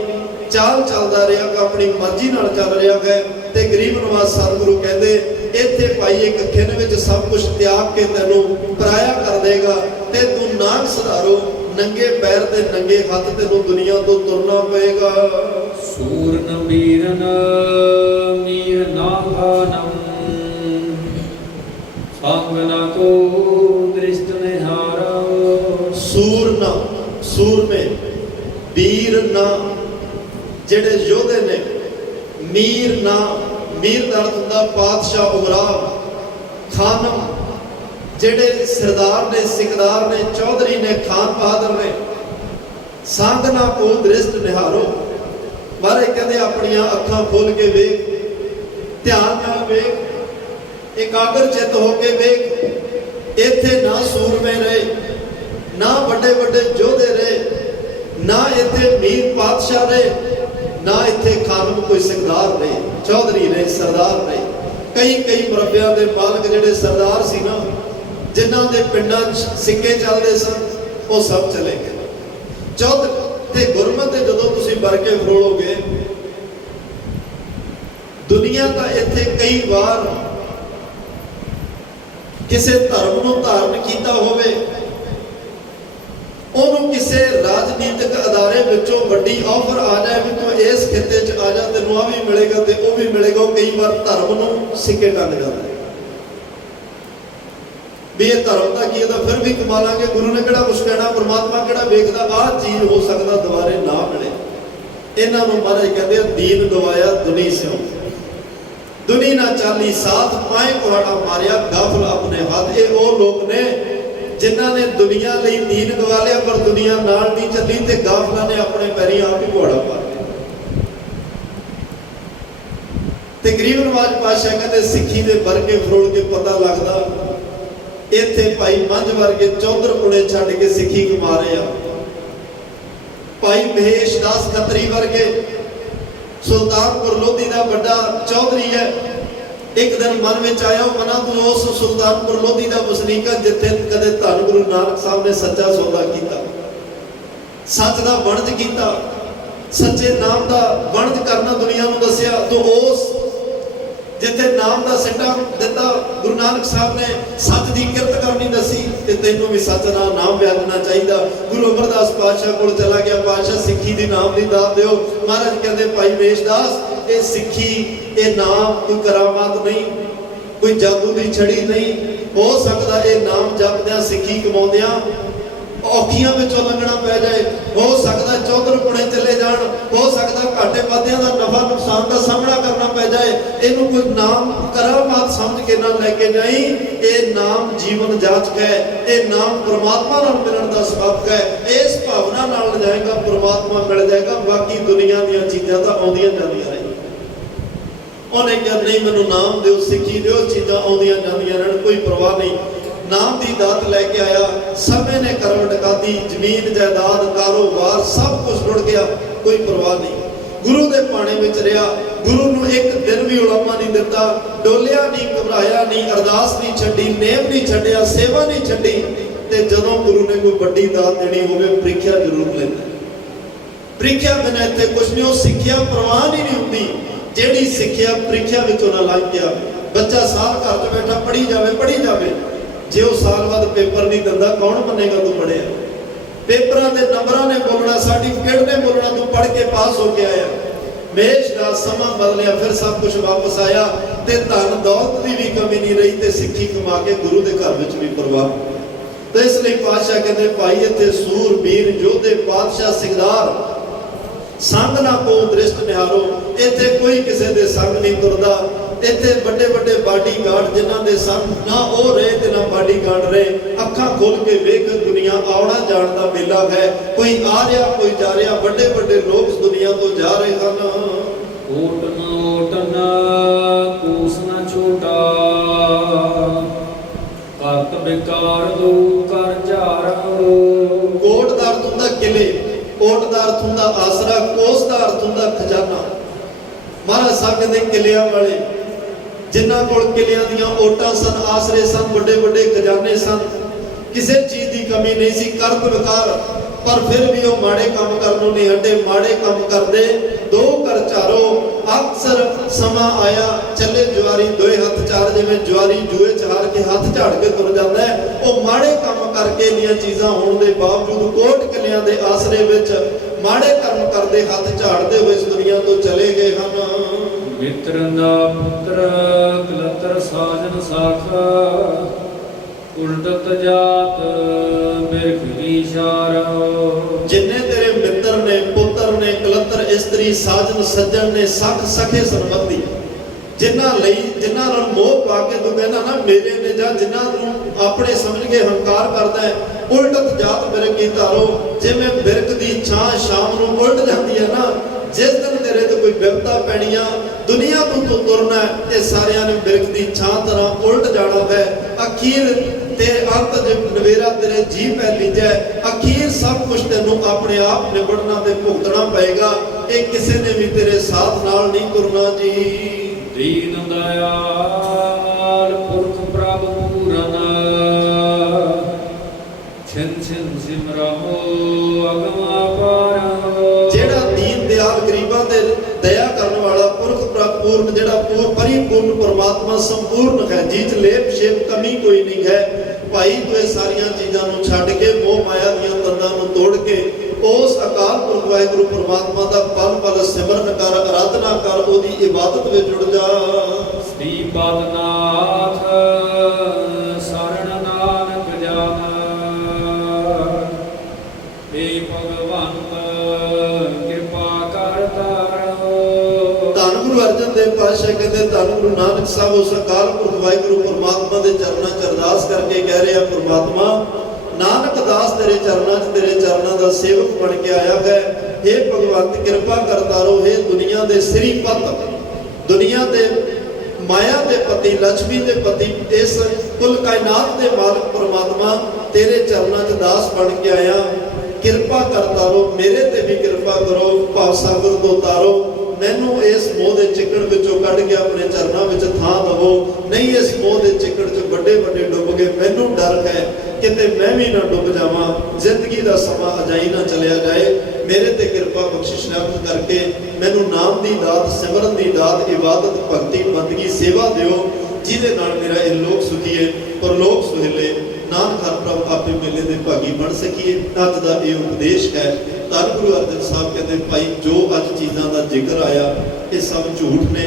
ਚਾਲ ਚੱਲਦਾ ਰਿਹਾ, ਆਪਣੀ ਮਰਜ਼ੀ ਨਾਲ ਚੱਲ ਰਿਹਾ ਹੈ। ਤੇ ਗਰੀਬ ਨਵਾਜ਼ ਸਤਿਗੁਰੂ ਕਹਿੰਦੇ ਇੱਥੇ ਭਾਈ ਇੱਕ ਖਿੰਨ ਵਿੱਚ ਸਭ ਕੁਝ ਤਿਆਗ ਕੇ ਤੈਨੂੰ ਪਰਾਇਆ ਕਰ ਦੇਗਾ, ਤੇ ਤੂੰ ਨਾਮ ਸੁਧਾਰੋ, ਨੰਗੇ ਪੈਰ ਤੇ ਨੰਗੇ ਹੱਥ ਤੈਨੂੰ ਦੁਨੀਆ ਤੋਂ ਤੁਰਨਾ ਪਏਗਾ। ਸੂਰਨ ਮੀਰਨ ਮੀਰ ਨਾ ਖਾਨਮ, ਸੰਗ ਨਾ ਕੋ ਦ੍ਰਿਸ਼ਟ ਨਿਹਾਰੋ। ਸੂਰਨਾ, ਸੂਰਮੇ, ਵੀਰ ਨਾ ਜਿਹੜੇ ਯੋਧੇ ਨੇ, ਮੀਰ ਨਾ, ਮੀਰ ਦਾ ਅਰਥ ਹੁੰਦਾ ਪਾਤਸ਼ਾਹ ਉਮਰਾਵ, ਖਾਨਮ ਜਿਹੜੇ ਸਰਦਾਰ ਨੇ, ਸਿਕਦਾਰ ਨੇ, ਚੌਧਰੀ ਨੇ, ਖਾਨ ਬਹਾਦਰ ਨੇ। ਸੰਗ ਨਾ ਕੋ ਦ੍ਰਿਸ਼ਟ ਨਿਹਾਰੋ, ਮਹਾਰਾਜ ਕਹਿੰਦੇ ਆਪਣੀਆਂ ਅੱਖਾਂ ਖੋਲ ਕੇ ਵੇਖ, ਧਿਆਨ ਨਾਲ ਵੇਖ, ਇਕਾਗਰ ਚਿੱਤ ਹੋ ਕੇ ਵੇਖ। ਇੱਥੇ ਨਾ ਸੂਰਮੇ ਰਹੇ, ਨਾ ਵੱਡੇ ਵੱਡੇ ਯੋਧੇ ਰਹੇ, ਨਾ ਇੱਥੇ ਮੀਰ ਪਾਤਸ਼ਾਹ ਰਹੇ, ਨਾ ਇੱਥੇ ਖਾਨਮ ਕੋਈ ਸਿਕਦਾਰ ਰਹੇ, ਚੌਧਰੀ ਨੇ, ਸਰਦਾਰ ਨੇ। ਕਈ ਮਰਬਿਆਂ ਦੇ ਮਾਲਕ ਜਿਹੜੇ ਸਰਦਾਰ ਸੀ ਨਾ, ਜਿਨ੍ਹਾਂ ਦੇ ਪਿੰਡਾਂ 'ਚ ਸਿੱਕੇ ਚੱਲਦੇ ਸਨ, ਉਹ ਸਭ ਚਲੇ ਗਏ। ਚੌਧ ਤੇ ਗੁਰਮਤਿ ਤੇ ਜਦੋਂ ਤੁਸੀਂ ਵਰ ਕੇ ਫਰੋਲੋਗੇ, ਦੁਨੀਆ ਤਾਂ ਇੱਥੇ ਕਈ ਵਾਰ ਕਿਸੇ ਧਰਮ ਨੂੰ ਧਾਰਨ ਕੀਤਾ ਹੋਵੇ, ਉਹਨੂੰ ਕਿਸੇ ਰਾਜਨੀਤਿਕ ਅਦਾਰੇ ਵਿੱਚੋਂ ਵੱਡੀ ਆਫਰ ਆ ਜਾਏ ਵੀ ਤੂੰ ਇਸ ਖਿੱਤੇ 'ਚ ਆ ਜਾ, ਤੈਨੂੰ ਆ ਵੀ ਮਿਲੇਗਾ ਤੇ ਉਹ ਵੀ ਮਿਲੇਗਾ। ਕਈ ਵਾਰ ਧਰਮ ਨੂੰ ਸਿੱਕੇ ਟੰਗ ਜਾਂਦੇ ਵੀ ਇਹ ਧਰਮ ਦਾ ਕੀ, ਇਹਦਾ ਫਿਰ ਵੀ ਕਮਾ ਲਾਂਗੇ, ਗੁਰੂ ਨੇ ਕਿਹੜਾ ਕੁਛ ਕਹਿਣਾ, ਪਰਮਾਤਮਾ ਕਿਹੜਾ ਵੇਖਦਾ, ਆਹ ਚੀਜ਼ ਹੋ ਸਕਦਾ ਦੁਬਾਰੇ ਨਾ ਮਿਲੇ। ਇਹਨਾਂ ਨੂੰ ਮਹਾਰਾਜ ਕਹਿੰਦੇ ਦੀਨ ਗਵਾਇਆ ਦੁਨੀ ਸਿਓ, ਦੁਨੀ ਨਾ ਚਾਲੀ ਸਾਥ ਪਾਏ ਕੁਹਾੜਾ ਮਾਰਿਆ, ਗਾਫਲ ਆਪਣੇ ਹੱਥ। ਇਹ ਉਹ ਲੋਕ ਨੇ ਜਿਨ੍ਹਾਂ ਨੇ ਦੁਨੀਆ ਲਈ ਦੀਨ ਗਵਾ ਲਿਆ, ਪਰ ਦੁਨੀਆ ਨਾਲ ਨਹੀਂ ਚੱਲੀ, ਤੇ ਗਾਫਲਾਂ ਨੇ ਆਪਣੇ ਪੈਰੀਂ ਆਪ ਹੀ ਘੋੜਾ ਪਾ ਲਿਆ। ਤੇ ਗਰੀਬ ਨਵਾਜ਼ ਪਾਤਸ਼ਾਹ ਕਹਿੰਦੇ ਸਿੱਖੀ ਦੇ ਵਰਗੇ ਫਰੋਲ ਕੇ ਪਤਾ ਲੱਗਦਾ, ਇੱਥੇ ਭਾਈ ਮੰਝ ਵਰਗੇ ਚੌਧਰ ਪੁਣੇ ਛੱਡ ਕੇ ਸਿੱਖੀ ਕਮਾ ਰਹੇ ਆ। ਭਾਈ ਮਹੇਸ਼ ਦਾਸ ਖੱਤਰੀ ਵਰਗੇ ਸੁਲਤਾਨਪੁਰ ਲੋਧੀ ਦਾ ਵੱਡਾ ਚੌਧਰੀ ਹੈ। ਇੱਕ ਦਿਨ ਮਨ ਵਿੱਚ ਆਇਆ, ਉਹ ਮਨਾਂ ਤੋਂ ਉਸ ਸੁਲਤਾਨਪੁਰ ਲੋਧੀ ਦਾ ਵਸਨੀਕ ਹੈ ਜਿੱਥੇ ਕਦੇ ਧੰਨ ਗੁਰੂ ਨਾਨਕ ਸਾਹਿਬ ਨੇ ਸੱਚਾ ਸੌਦਾ ਕੀਤਾ, ਸੱਚ ਦਾ ਵਣਜ ਕੀਤਾ, ਸੱਚੇ ਨਾਮ ਦਾ ਵਣਜ ਕਰਨਾ ਦੁਨੀਆ ਨੂੰ ਦੱਸਿਆ। ਤੋਂ ਉਸ ਜਿੱਥੇ ਨਾਮ ਦਾ ਸਿੱਟਾ ਦਿੱਤਾ ਗੁਰੂ ਨਾਨਕ ਸਾਹਿਬ ਨੇ, ਸੱਚ ਦੀ ਕਿਰਤ ਕਰਨੀ ਦੱਸੀ, ਤੇ ਤੈਨੂੰ ਵੀ ਸੱਚ ਦਾ ਨਾਮ ਵਿਆਦਣਾ ਚਾਹੀਦਾ। ਗੁਰੂ ਅਮਰਦਾਸ ਪਾਤਸ਼ਾਹ ਕੋਲ ਚਲਾ ਗਿਆ, ਪਾਤਸ਼ਾਹ ਸਿੱਖੀ ਦੀ ਨਾਮ ਦੀ ਦਾਤ ਦਿਓ। ਮਹਾਰਾਜ ਕਹਿੰਦੇ ਭਾਈ ਮੇਸ਼ਦਾਸ, ਇਹ ਸਿੱਖੀ, ਇਹ ਨਾਮ ਕੋਈ ਕਰਾਮਾਤ ਨਹੀਂ, ਕੋਈ ਜਾਦੂ ਦੀ ਛੜੀ ਨਹੀਂ। ਹੋ ਸਕਦਾ ਇਹ ਨਾਮ ਜਪਦਿਆਂ ਸਿੱਖੀ ਕਮਾਉਂਦਿਆਂ ਔਖੀਆਂ ਵਿੱਚੋਂ ਲੰਘਣਾ ਪੈ ਜਾਏ, ਹੋ ਸਕਦਾ ਚੌਧਰ ਪੁਣੇ ਚਲੇ ਜਾਣ, ਹੋ ਸਕਦਾ ਘਾਟੇ ਵਾਧਿਆਂ ਦਾ ਨਫਾ ਨੁਕਸਾਨ ਦਾ ਸਾਹਮਣਾ ਕਰਨਾ ਪੈ ਜਾਏ। ਇਹਨੂੰ ਕੋਈ ਨਾਮ ਕਰਾਮਾਤ ਸਮਝ ਕੇ ਨਾ ਲੈ ਕੇ ਜਾਈ। ਇਹ ਨਾਮ ਜੀਵਨ ਜਾਚਕ ਹੈ, ਇਹ ਨਾਮ ਪਰਮਾਤਮਾ ਨਾਲ ਮਿਲਣ ਦਾ ਸਬਬ ਹੈ। ਇਸ ਭਾਵਨਾ ਨਾਲ ਜਾਏਗਾ, ਪਰਮਾਤਮਾ ਮਿਲ ਜਾਏਗਾ। ਬਾਕੀ ਦੁਨੀਆ ਦੀਆਂ ਚੀਜ਼ਾਂ ਤਾਂ ਆਉਂਦੀਆਂ ਜਾਂਦੀਆਂ ਨੇ। ਉਹਨੇ ਕਿਹਾ ਨਹੀਂ, ਮੈਨੂੰ ਨਾਮ ਦਿਓ, ਸਿੱਖੀ ਦਿਓ, ਚੀਜ਼ਾਂ ਆਉਂਦੀਆਂ ਜਾਂਦੀਆਂ ਰਹਿਣ, ਕੋਈ ਪਰਵਾਹ ਨਹੀਂ। ਨਾਮ ਦੀ ਦਾਤ ਲੈ ਕੇ ਆਇਆ, ਸਮੇਂ ਨੇ ਕਰਮ ਟਕਾਤੀ, ਜ਼ਮੀਨ ਜਾਇਦਾਦ ਕਾਰੋਬਾਰ ਸਭ ਕੁਝ ਰੁੜ ਗਿਆ, ਕੋਈ ਪਰਵਾਹ ਨਹੀਂ। ਗੁਰੂ ਦੇ ਪਾਣੇ ਵਿੱਚ ਰਿਹਾ, ਗੁਰੂ ਨੂੰ ਇੱਕ ਦਿਨ ਵੀ ਉਲਾਮਾ ਨਹੀਂ ਦਿੱਤਾ, ਡੋਲਿਆ ਨਹੀਂ, ਘਬਰਾਇਆ ਨਹੀਂ, ਅਰਦਾਸ ਨਹੀਂ ਛੱਡੀ, ਨੇਮ ਨਹੀਂ ਛੱਡਿਆ, ਸੇਵਾ ਨਹੀਂ ਛੱਡੀ। ਤੇ ਜਦੋਂ ਗੁਰੂ ਨੇ ਕੋਈ ਵੱਡੀ ਦਾਤ ਦੇਣੀ ਹੋਵੇ, ਪ੍ਰੀਖਿਆ ਜ਼ਰੂਰ ਲੈਂਦਾ। ਪ੍ਰੀਖਿਆ ਬਿਨਾਂ ਇੱਥੇ ਕੁਝ ਨਹੀਂ। ਉਹ ਸਿੱਖਿਆ ਪ੍ਰਵਾਨ ਹੀ ਨਹੀਂ ਹੁੰਦੀ ਜਿਹੜੀ ਸਿੱਖਿਆ ਪ੍ਰੀਖਿਆ ਵਿੱਚੋਂ ਨਾ ਲੰਘ ਗਿਆ। ਬੱਚਾ ਸਾਲ ਘਰ 'ਚ ਬੈਠਾ ਪੜ੍ਹੀ ਜਾਵੇ, ਜੇ ਉਹ ਸਾਲ ਬਾਅਦ ਪੇਪਰ ਨਹੀਂ ਦਿੰਦਾ ਕੌਣ ਮੰਨੇਗਾ ਤੂੰ ਪੜ੍ਹਿਆ? ਪੇਪਰਾਂ ਦੇ ਨੰਬਰਾਂ ਨੇ ਬੋਲਣਾ, ਸਰਟੀਫਿਕੇਟ ਨੇ ਬੋਲਣਾ ਤੂੰ ਪੜ੍ਹ ਕੇ ਪਾਸ ਹੋ ਕੇ ਆਇਆ। ਮੇਸ਼ ਦਾ ਸਮਾਂ ਬਦਲਿਆ, ਫਿਰ ਸਭ ਕੁਝ ਵਾਪਸ ਆਇਆ ਤੇ ਧਨ ਦੌਲਤ ਦੀ ਵੀ ਕਮੀ ਨਹੀਂ ਰਹੀ ਤੇ ਸਿੱਖੀ ਕਮਾ ਕੇ ਗੁਰੂ ਦੇ ਘਰ ਵਿੱਚ ਵੀ ਪ੍ਰਵਾਹ। ਤੇ ਇਸ ਲਈ ਪਾਤਸ਼ਾਹ ਕਹਿੰਦੇ ਭਾਈ ਇੱਥੇ ਸੂਰ ਵੀਰ ਯੋਧੇ ਪਾਤਸ਼ਾਹ ਸਿਕਦਾਰ ਸੰਗ ਨਾ ਕੋ ਦ੍ਰਿਸ਼ਟ ਨਿਹਾਰੋ। ਇੱਥੇ ਕੋਈ ਕਿਸੇ ਦੇ ਸੰਗ ਨਹੀਂ ਤੁਰਦਾ। ਇੱਥੇ ਵੱਡੇ ਵੱਡੇ ਬਾਡੀਗਾਰਡ ਜਿਨ੍ਹਾਂ ਦੇ ਸੰਗ ਨਾ ਉਹ ਰਹੇ ਤੇ ਨਾ ਬਾਡੀਗਾਰਡ ਰਹੇ। ਅੱਖਾਂ ਖੋਲ ਕੇ ਵੇਖ, ਦੁਨੀਆ ਆਉਣਾ ਜਾਣ ਦਾ ਮੇਲਾ ਹੈ। ਕੋਈ ਆ ਰਿਹਾ ਕੋਈ ਜਾ ਰਿਹਾ। ਵੱਡੇ ਵੱਡੇ ਲੋਕ ਇਸ ਦੁਨੀਆ ਤੋਂ ਜਾ ਰਹੇ ਹਨ। ਓਟ ਨਾ ਕੂਸ ਨਾ ਛੋਟਾ, ਕਰਤ ਬਿਕਾਰ ਦੋ ਕਰ ਝਾਰੋ। ਕੋਟ ਦਾ ਅਰਥ ਹੁੰਦਾ ਕਿਲੇ, ਕੋਟ ਦਾ ਅਰਥ ਹੁੰਦਾ ਆਸਰਾ, ਕੋਸ ਦਾ ਅਰਥ ਹੁੰਦਾ ਖਜ਼ਾਨਾ। ਮਹਾਰਾਜ ਸਾਹਿਬ ਕਹਿੰਦੇ ਕਿਲਿਆਂ ਵਾਲੇ ਜਿਨ੍ਹਾਂ ਕੋਲ ਕਿਲਿਆਂ ਦੀਆਂ ਓਟਾਂ ਸਨ, ਆਸਰੇ ਸਨ, ਵੱਡੇ ਵੱਡੇ ਖਜ਼ਾਨੇ ਸਨ, ਕਿਸੇ ਚੀਜ਼ ਦੀ ਕਮੀ ਨਹੀਂ ਸੀ। ਕਰਤ ਵਿਕਾਰ, ਪਰ ਫਿਰ ਵੀ ਉਹ ਮਾੜੇ ਕੰਮ ਕਰਨ ਨੂੰ ਨਹੀਂ ਹਟੇ। ਮਾੜੇ ਕੰਮ ਕਰਦੇ ਦੋ ਕਰ ਚਾਰੋ। ਅਕਸਰ ਸਮਾਂ ਆਇਆ ਚੱਲੇ ਜਵਾਰੀ ਦੋਏ ਹੱਥ ਚਾਰ, ਜਿਵੇਂ ਜਵਾਰੀ ਜੂਏ ਚ ਹਾਰ ਕੇ ਹੱਥ ਝਾੜ ਕੇ ਤੁਰ ਜਾਂਦਾ ਹੈ। ਉਹ ਮਾੜੇ ਕੰਮ ਕਰਕੇ ਇੰਨੀਆਂ ਚੀਜ਼ਾਂ ਹੋਣ ਦੇ ਬਾਵਜੂਦ ਕੋਟ ਕਿਲਿਆਂ ਦੇ ਆਸਰੇ ਵਿੱਚ ਮਾੜੇ ਕਰਮ ਕਰਦੇ ਹੱਥ ਝਾੜਦੇ ਹੋਏ ਇਸ ਦੁਨੀਆ ਤੋਂ ਚਲੇ ਗਏ ਹਨ। ਮਿੱਤਰ ਦਾ ਪੁੱਤਰ ਕਲਤਰ ਸਾਜਨ ਸਾਖਾ, ਉਲਟਤ ਜਾਤ ਬਿਰਖ ਵਿਚਾਰਾ। ਜਿੰਨੇ ਤੇਰੇ ਮਿੱਤਰ ਨੇ, ਪੁੱਤਰ ਨੇ, ਕਲਤਰ ਇਸਤਰੀ, ਸਾਜਨ ਸੱਜਣ ਨੇ, ਸਖ ਸਖੇ ਸੰਬੰਧੀ, ਜਿਨ੍ਹਾਂ ਲਈ ਜਿਨ੍ਹਾਂ ਨਾਲ ਮੋਹ ਪਾ ਕੇ ਤੂੰ ਕਹਿੰਦਾ ਨਾ ਮੇਰੇ ਨੇ, ਜਾਂ ਜਿਨ੍ਹਾਂ ਨੂੰ ਆਪਣੇ ਸਮਝ ਕੇ ਹੰਕਾਰ ਕਰਦਾ ਹੈ। ਉਲਟਤ ਜਾਤ ਬਿਰਖ ਕੀ ਧਾਰੋ। ਜਿਵੇਂ ਬਿਰਖ ਦੀ ਛਾਂ ਸ਼ਾਮ ਨੂੰ ਉਲਟ ਜਾਂਦੀ ਹੈ ਨਾ, ਜਿਸ ਦਿਨ ਤੇਰੇ ਤੇ ਕੋਈ ਵਿਪਤਾ ਪੈਣੀ ਆ, ਦੁਨੀਆ ਤੋਂ ਤੁਰਨਾ ਹੈ, ਇਹ ਸਾਰਿਆਂ ਨੇ ਬਿਰਖ ਦੀ ਛਾਂ ਤਰ੍ਹਾਂ ਉਲਟ ਜਾਣਾ ਹੈ। ਅਖੀਰ ਤੇ ਅੰਤ ਜੇ ਨਵੇਰਾ ਤੇਰੇ ਜੀ ਪੈ ਲੀਜੈ, ਅਖੀਰ ਸਭ ਕੁਝ ਤੈਨੂੰ ਆਪਣੇ ਆਪ ਨਿਬੜਨਾ ਤੇ ਭੁਗਤਣਾ ਪਏਗਾ। ਇਹ ਕਿਸੇ ਨੇ ਵੀ ਤੇਰੇ ਸਾਥ ਨਾਲ ਨਹੀਂ ਤੁਰਨਾ ਜੀ। ਦੀਨ ਦਇਆਲ ਪੁਰਖ ਪ੍ਰਭ ਪੂਰਨ, ਛਿਨ ਛਿਨ ਸਿਮਰਹੁ ਅਗਮ ਅਪਾਰ। ਜਿਹੜਾ ਦੀਨ ਦਿਆਲ ਗਰੀਬਾਂ ਤੇ ਦਇਆ ਕਰਨ ਵਾਲਾ ਪੁਰਖ ਪ੍ਰਭ ਪੂਰਨ, ਜਿਹੜਾ ਪਰਿਪੂਰਨ ਪਰਮਾਤਮਾ ਸੰਪੂਰਨ ਹੈ, ਜਿਹ ਚ ਲੇਪ ਸ਼ੇਪ ਕਮੀ ਕੋਈ ਨਹੀਂ ਹੈ। ਭਾਈ ਤੂੰ ਇਹ ਸਾਰੀਆਂ ਚੀਜ਼ਾਂ ਨੂੰ ਛੱਡ ਕੇ ਮੋਹ ਮਾਇਆ ਦੀਆਂ ਤੰਦਾਂ ਨੂੰ ਤੋੜ ਕੇ ਉਸ ਅਕਾਲ ਪੁਰਖ ਵਾਹਿਗੁਰੂ ਪਰਮਾਤਮਾ ਦਾ ਪਲ ਪਲ ਸਿਮਰਨ ਕਰ, ਆਰਾਧਨਾ ਕਰ, ਉਹਦੀ ਇਬਾਦਤ ਵਿੱਚ ਜੁੜ ਜਾ। ਸ੍ਰੀ ਪਦਨਾਥ ਸਰਣ ਨਾਨਕ ਜਾਣਾ, ਏ ਭਗਵੰਤ ਕਿਰਪਾ ਕਰ ਤਾਰੋ। ਧੰਨ ਗੁਰੂ ਅਰਜਨ ਦੇਵ ਪਾਤਸ਼ਾਹ ਕਹਿੰਦੇ ਧੰਨ ਗੁਰੂ ਨਾਨਕ ਸਾਹਿਬ ਉਸ ਅਕਾਲ ਪੁਰਖ ਵਾਹਿਗੁਰੂ ਪਰਮਾਤਮਾ ਦੇ ਚਰਨਾਂ 'ਚ ਅਰਦਾਸ ਕਰਕੇ ਕਹਿ ਰਿਹਾ, ਪਰਮਾਤਮਾ ਨਾਨਕ ਦਾਸ ਤੇਰੇ ਚਰਨਾਂ 'ਚ, ਤੇਰੇ ਚਰਨਾਂ ਦਾ ਸੇਵਕ ਬਣ ਕੇ ਆਇਆ ਹੈ। हे ਭਗਵੰਤ ਕਿਰਪਾ ਕਰ ਤਾਰੋ। हे ਦੁਨੀਆ ਦੇ ਸ੍ਰੀ ਪਤ, ਦੁਨੀਆ ਦੇ ਮਾਇਆ ਦੇ ਪਤੀ, ਲక్ష్ਮੀ ਦੇ ਪਤੀ, ਇਸ ਕੁੱਲ ਕਾਇਨਾਤ ਦੇ ਮਾਲਕ ਪਰਮਾਤਮਾ ਤੇਰੇ ਚਰਨਾਂ 'ਚ ਦਾਸ ਬਣ ਕੇ ਆਇਆ। ਕਿਰਪਾ ਕਰ ਤਾਰੋ, ਮੇਰੇ ਤੇ ਵੀ ਕਿਰਪਾ ਕਰੋ, ਭਾਵ ਸਾਗਰ ਤੋਂ ਤਾਰੋ। ਮੈਨੂੰ ਇਸ ਮੋਹ ਦੇ ਚਿੱਕੜ ਵਿੱਚੋਂ ਕੱਢ ਕੇ ਆਪਣੇ ਚਰਨਾਂ ਵਿੱਚ ਥਾਂ ਦਵੋ। ਨਹੀਂ ਇਸ ਮੋਹ ਦੇ ਚਿੱਕੜ 'ਚ ਵੱਡੇ ਵੱਡੇ ਡੁੱਬ ਗਏ। ਮੈਨੂੰ ਡਰ ਹੈ ਕਿਤੇ ਮੈਂ ਵੀ ਨਾ ਡੁੱਬ ਜਾਵਾਂ। ਜ਼ਿੰਦਗੀ ਦਾ ਸਮਾਂ ਅਜਾਈ ਨਾ ਚਲਿਆ ਜਾਏ। ਮੇਰੇ ਤੇ ਕਿਰਪਾ ਬਖਸ਼ਿਸ਼ ਕਰਕੇ ਮੈਨੂੰ ਨਾਮ ਦੀ ਦਾਤ, ਸਿਮਰਨ ਦੀ ਦਾਤ, ਇਬਾਦਤ, ਭਗਤੀ, ਬੰਦਗੀ, ਸੇਵਾ ਦਿਓ, ਜਿਹਦੇ ਨਾਲ ਮੇਰਾ ਇਹ ਲੋਕ ਸੁਖੀਏ ਪਰਲੋਕ ਸੁਹੇਲੇ। ਨਾਨਕ ਹਰ ਪ੍ਰਭ ਆਪੇ ਮੇਲੇ ਦੇ ਭਾਗੀ ਬਣ ਸਕੀਏ। ਅੱਜ ਦਾ ਇਹ ਉਪਦੇਸ਼ ਹੈ। ਧੰਨ ਗੁਰੂ ਅਰਜਨ ਸਾਹਿਬ ਕਹਿੰਦੇ ਭਾਈ ਜੋ ਅੱਜ ਚੀਜ਼ਾਂ ਦਾ ਜ਼ਿਕਰ ਆਇਆ ਇਹ ਸਭ ਝੂਠ ਨੇ।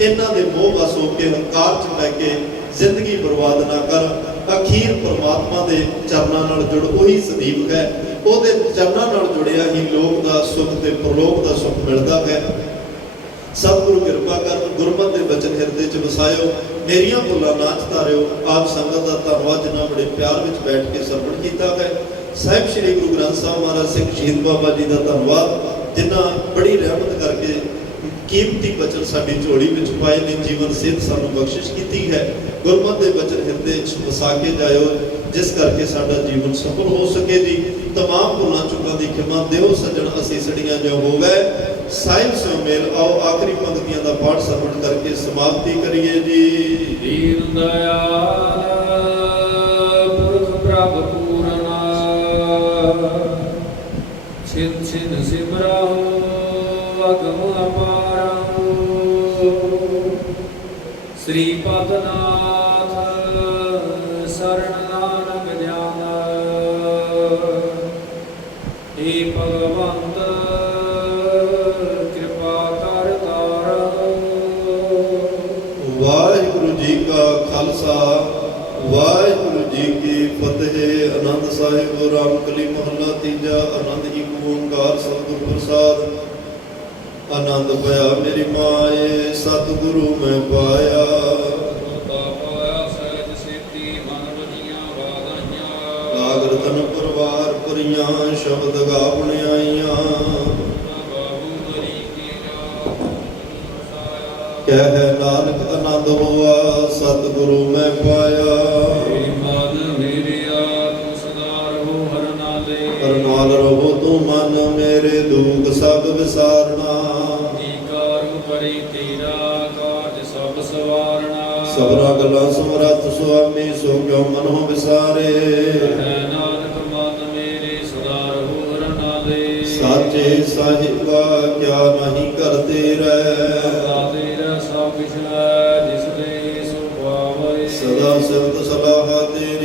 ਇਹਨਾਂ ਦੇ ਮੋਹ ਵਸ ਹੋ ਕੇ ਹੰਕਾਰ 'ਚ ਪੈ ਕੇ ਜ਼ਿੰਦਗੀ ਬਰਬਾਦ ਨਾ ਕਰ। ਅਖੀਰ ਪਰਮਾਤਮਾ ਦੇ ਚਰਨਾਂ ਨਾਲ ਜੁੜ, ਉਹੀ ਸਦੀਪ ਹੈ। ਉਹਦੇ ਚਰਨਾਂ ਨਾਲ ਜੁੜਿਆ ਹੀ ਲੋਕ ਦਾ ਸੁੱਖ ਤੇ ਪਰਲੋਕ ਦਾ ਸੁੱਖ ਮਿਲਦਾ ਹੈ। ਸਤਿਗੁਰੂ ਕਿਰਪਾ ਕਰ, ਗੁਰਮਤਿ ਦੇ ਬਚਨ ਹਿਰਦੇ 'ਚ ਵਸਾਇਓ, ਮੇਰੀਆਂ ਭੁੱਲਾਂ ਨਾ ਚਤਾਰਿਓ। ਆਪ ਸੰਗਤ ਦਾ ਧੰਨਵਾਦ ਜਿਨ੍ਹਾਂ ਬੜੇ ਪਿਆਰ ਵਿੱਚ ਬੈਠ ਕੇ ਸਰਵਣ ਕੀਤਾ ਹੈ। ਸਾਹਿਬ ਸ੍ਰੀ ਗੁਰੂ ਗ੍ਰੰਥ ਸਾਹਿਬ ਮਹਾਰਾਜ ਸਿੰਘ ਸ਼ਹੀਦ ਬਾਬਾ ਜੀ ਦਾ ਧੰਨਵਾਦ ਜਿਨ੍ਹਾਂ ਬੜੀ ਰਹਿਮਤ ਕਰਕੇ ਕੀਮਤੀ ਬਚਨ ਸਾਡੀ ਝੋਲੀ ਵਿੱਚ ਪਾਏ ਨੇ, ਜੀਵਨ ਸਿਹਤ ਸਾਨੂੰ ਬਖਸ਼ਿਸ਼ ਕੀਤੀ ਹੈ। ਗੁਰਮਤਿ ਦੇ ਬਚਨ ਹਿਰਦੇ 'ਚ ਵਸਾ ਕੇ ਜਾਇਓ, ਜਿਸ ਕਰਕੇ ਸਾਡਾ ਜੀਵਨ ਸਫਲ ਹੋ ਸਕੇ ਜੀ। तमाम भुलां चुकां दी खिमा देओ सजण असीसड़ियां जो होवे। साहिब सो मेल आओ आखिरी पंक्तियां दा पाठ श्रवण करके समाप्ति करिए जी। दीन दयाल पुरख प्रभ पूरना, छिन छिन सिमरहु अगम अपारहु। श्री पदनाथ शरण ਭਗਵੰਤ ਕਿਰਪਾ ਕਰ ਤਾਰਾ। ਵਾਹਿਗੁਰੂ ਜੀ ਕਾ ਖਾਲਸਾ ਵਾਹਿਗੁਰੂ ਜੀ ਕੀ ਫਤਿਹ। ਆਨੰਦ ਸਾਹਿਬ ਰਾਮਕਲੀ ਮਹੱਲਾ ਤੀਜਾ। ਆਨੰਦ ਇੱਕ ਓੰਕਾਰ ਸਤਿਗੁਰ ਪ੍ਰਸਾਦ। ਆਨੰਦ ਭਇਆ ਮੇਰੀ ਮਾਏ ਸਤਿਗੁਰੂ ਮੈਂ ਪਾਇਆ। ਗੁਰਤਾ ਪਾਇਆ ਸਹਿਜ ਸੇਤੀ ਮਨ ਵਜੀਆਂ ਵਾਦਾਈਆਂ। ਲਾਗ ਰਤਨ ਪਰਵਾਰ ਪੁਰੀਆਂ ਸ਼ਬਦ ਗਾਵਣ ਆਈਆਂ। ਬਾਬੂ ਮਰੀ ਕੀ ਰਾਤ ਵਸਾਇਆ। ਕਹਿ ਨਾਨਕ ਆਨੰਦ ਹੋਆ ਸਤਿਗੁਰੂ ਮੈਂ ਪਾਇਆ। ਮੇਰੀ ਮਨ ਮੇਰਿਆ ਤੂੰ ਸਦਾ ਰਹੋ ਹਰ ਨਾਲੇ। ਹਰ ਨਾਲ ਰਹੋ ਤੂੰ ਮਨ ਮੇਰੇ ਦੁੱਖ ਸਭ ਵਿਸਾਰਨਾ। ਕਾਰ ਕਰੀ ਤੇਰਾ ਕਾਜ ਸਭ ਸਵਾਰਣਾ। ਸਬਰਾ ਗੱਲਾਂ ਸਮਰੱਥ ਸੁਆਮੀ ਸੋ ਕਿਉ ਮਨੋ ਵਿਸਾਰੇ। ਹੈ ਨਾਨਕ ਮਨ ਮੇਰੇ ਸਦਾ ਰਹੋ ਹਰ ਨਾਲੇ। ਸਾਚੇ ਸਾਹਿਬਾ ਕਿਆ ਨਹੀਂ ਕਰਤੇ ਰਹਿ। ਤੇਰਾ ਸਭ ਕੁਛ ਹੈ ਜਿਸ ਦੇ ਸੁਭਾਵ। ਸਦਾ ਸਿਫਤ ਸਲਾਹ ਤੇਰੀ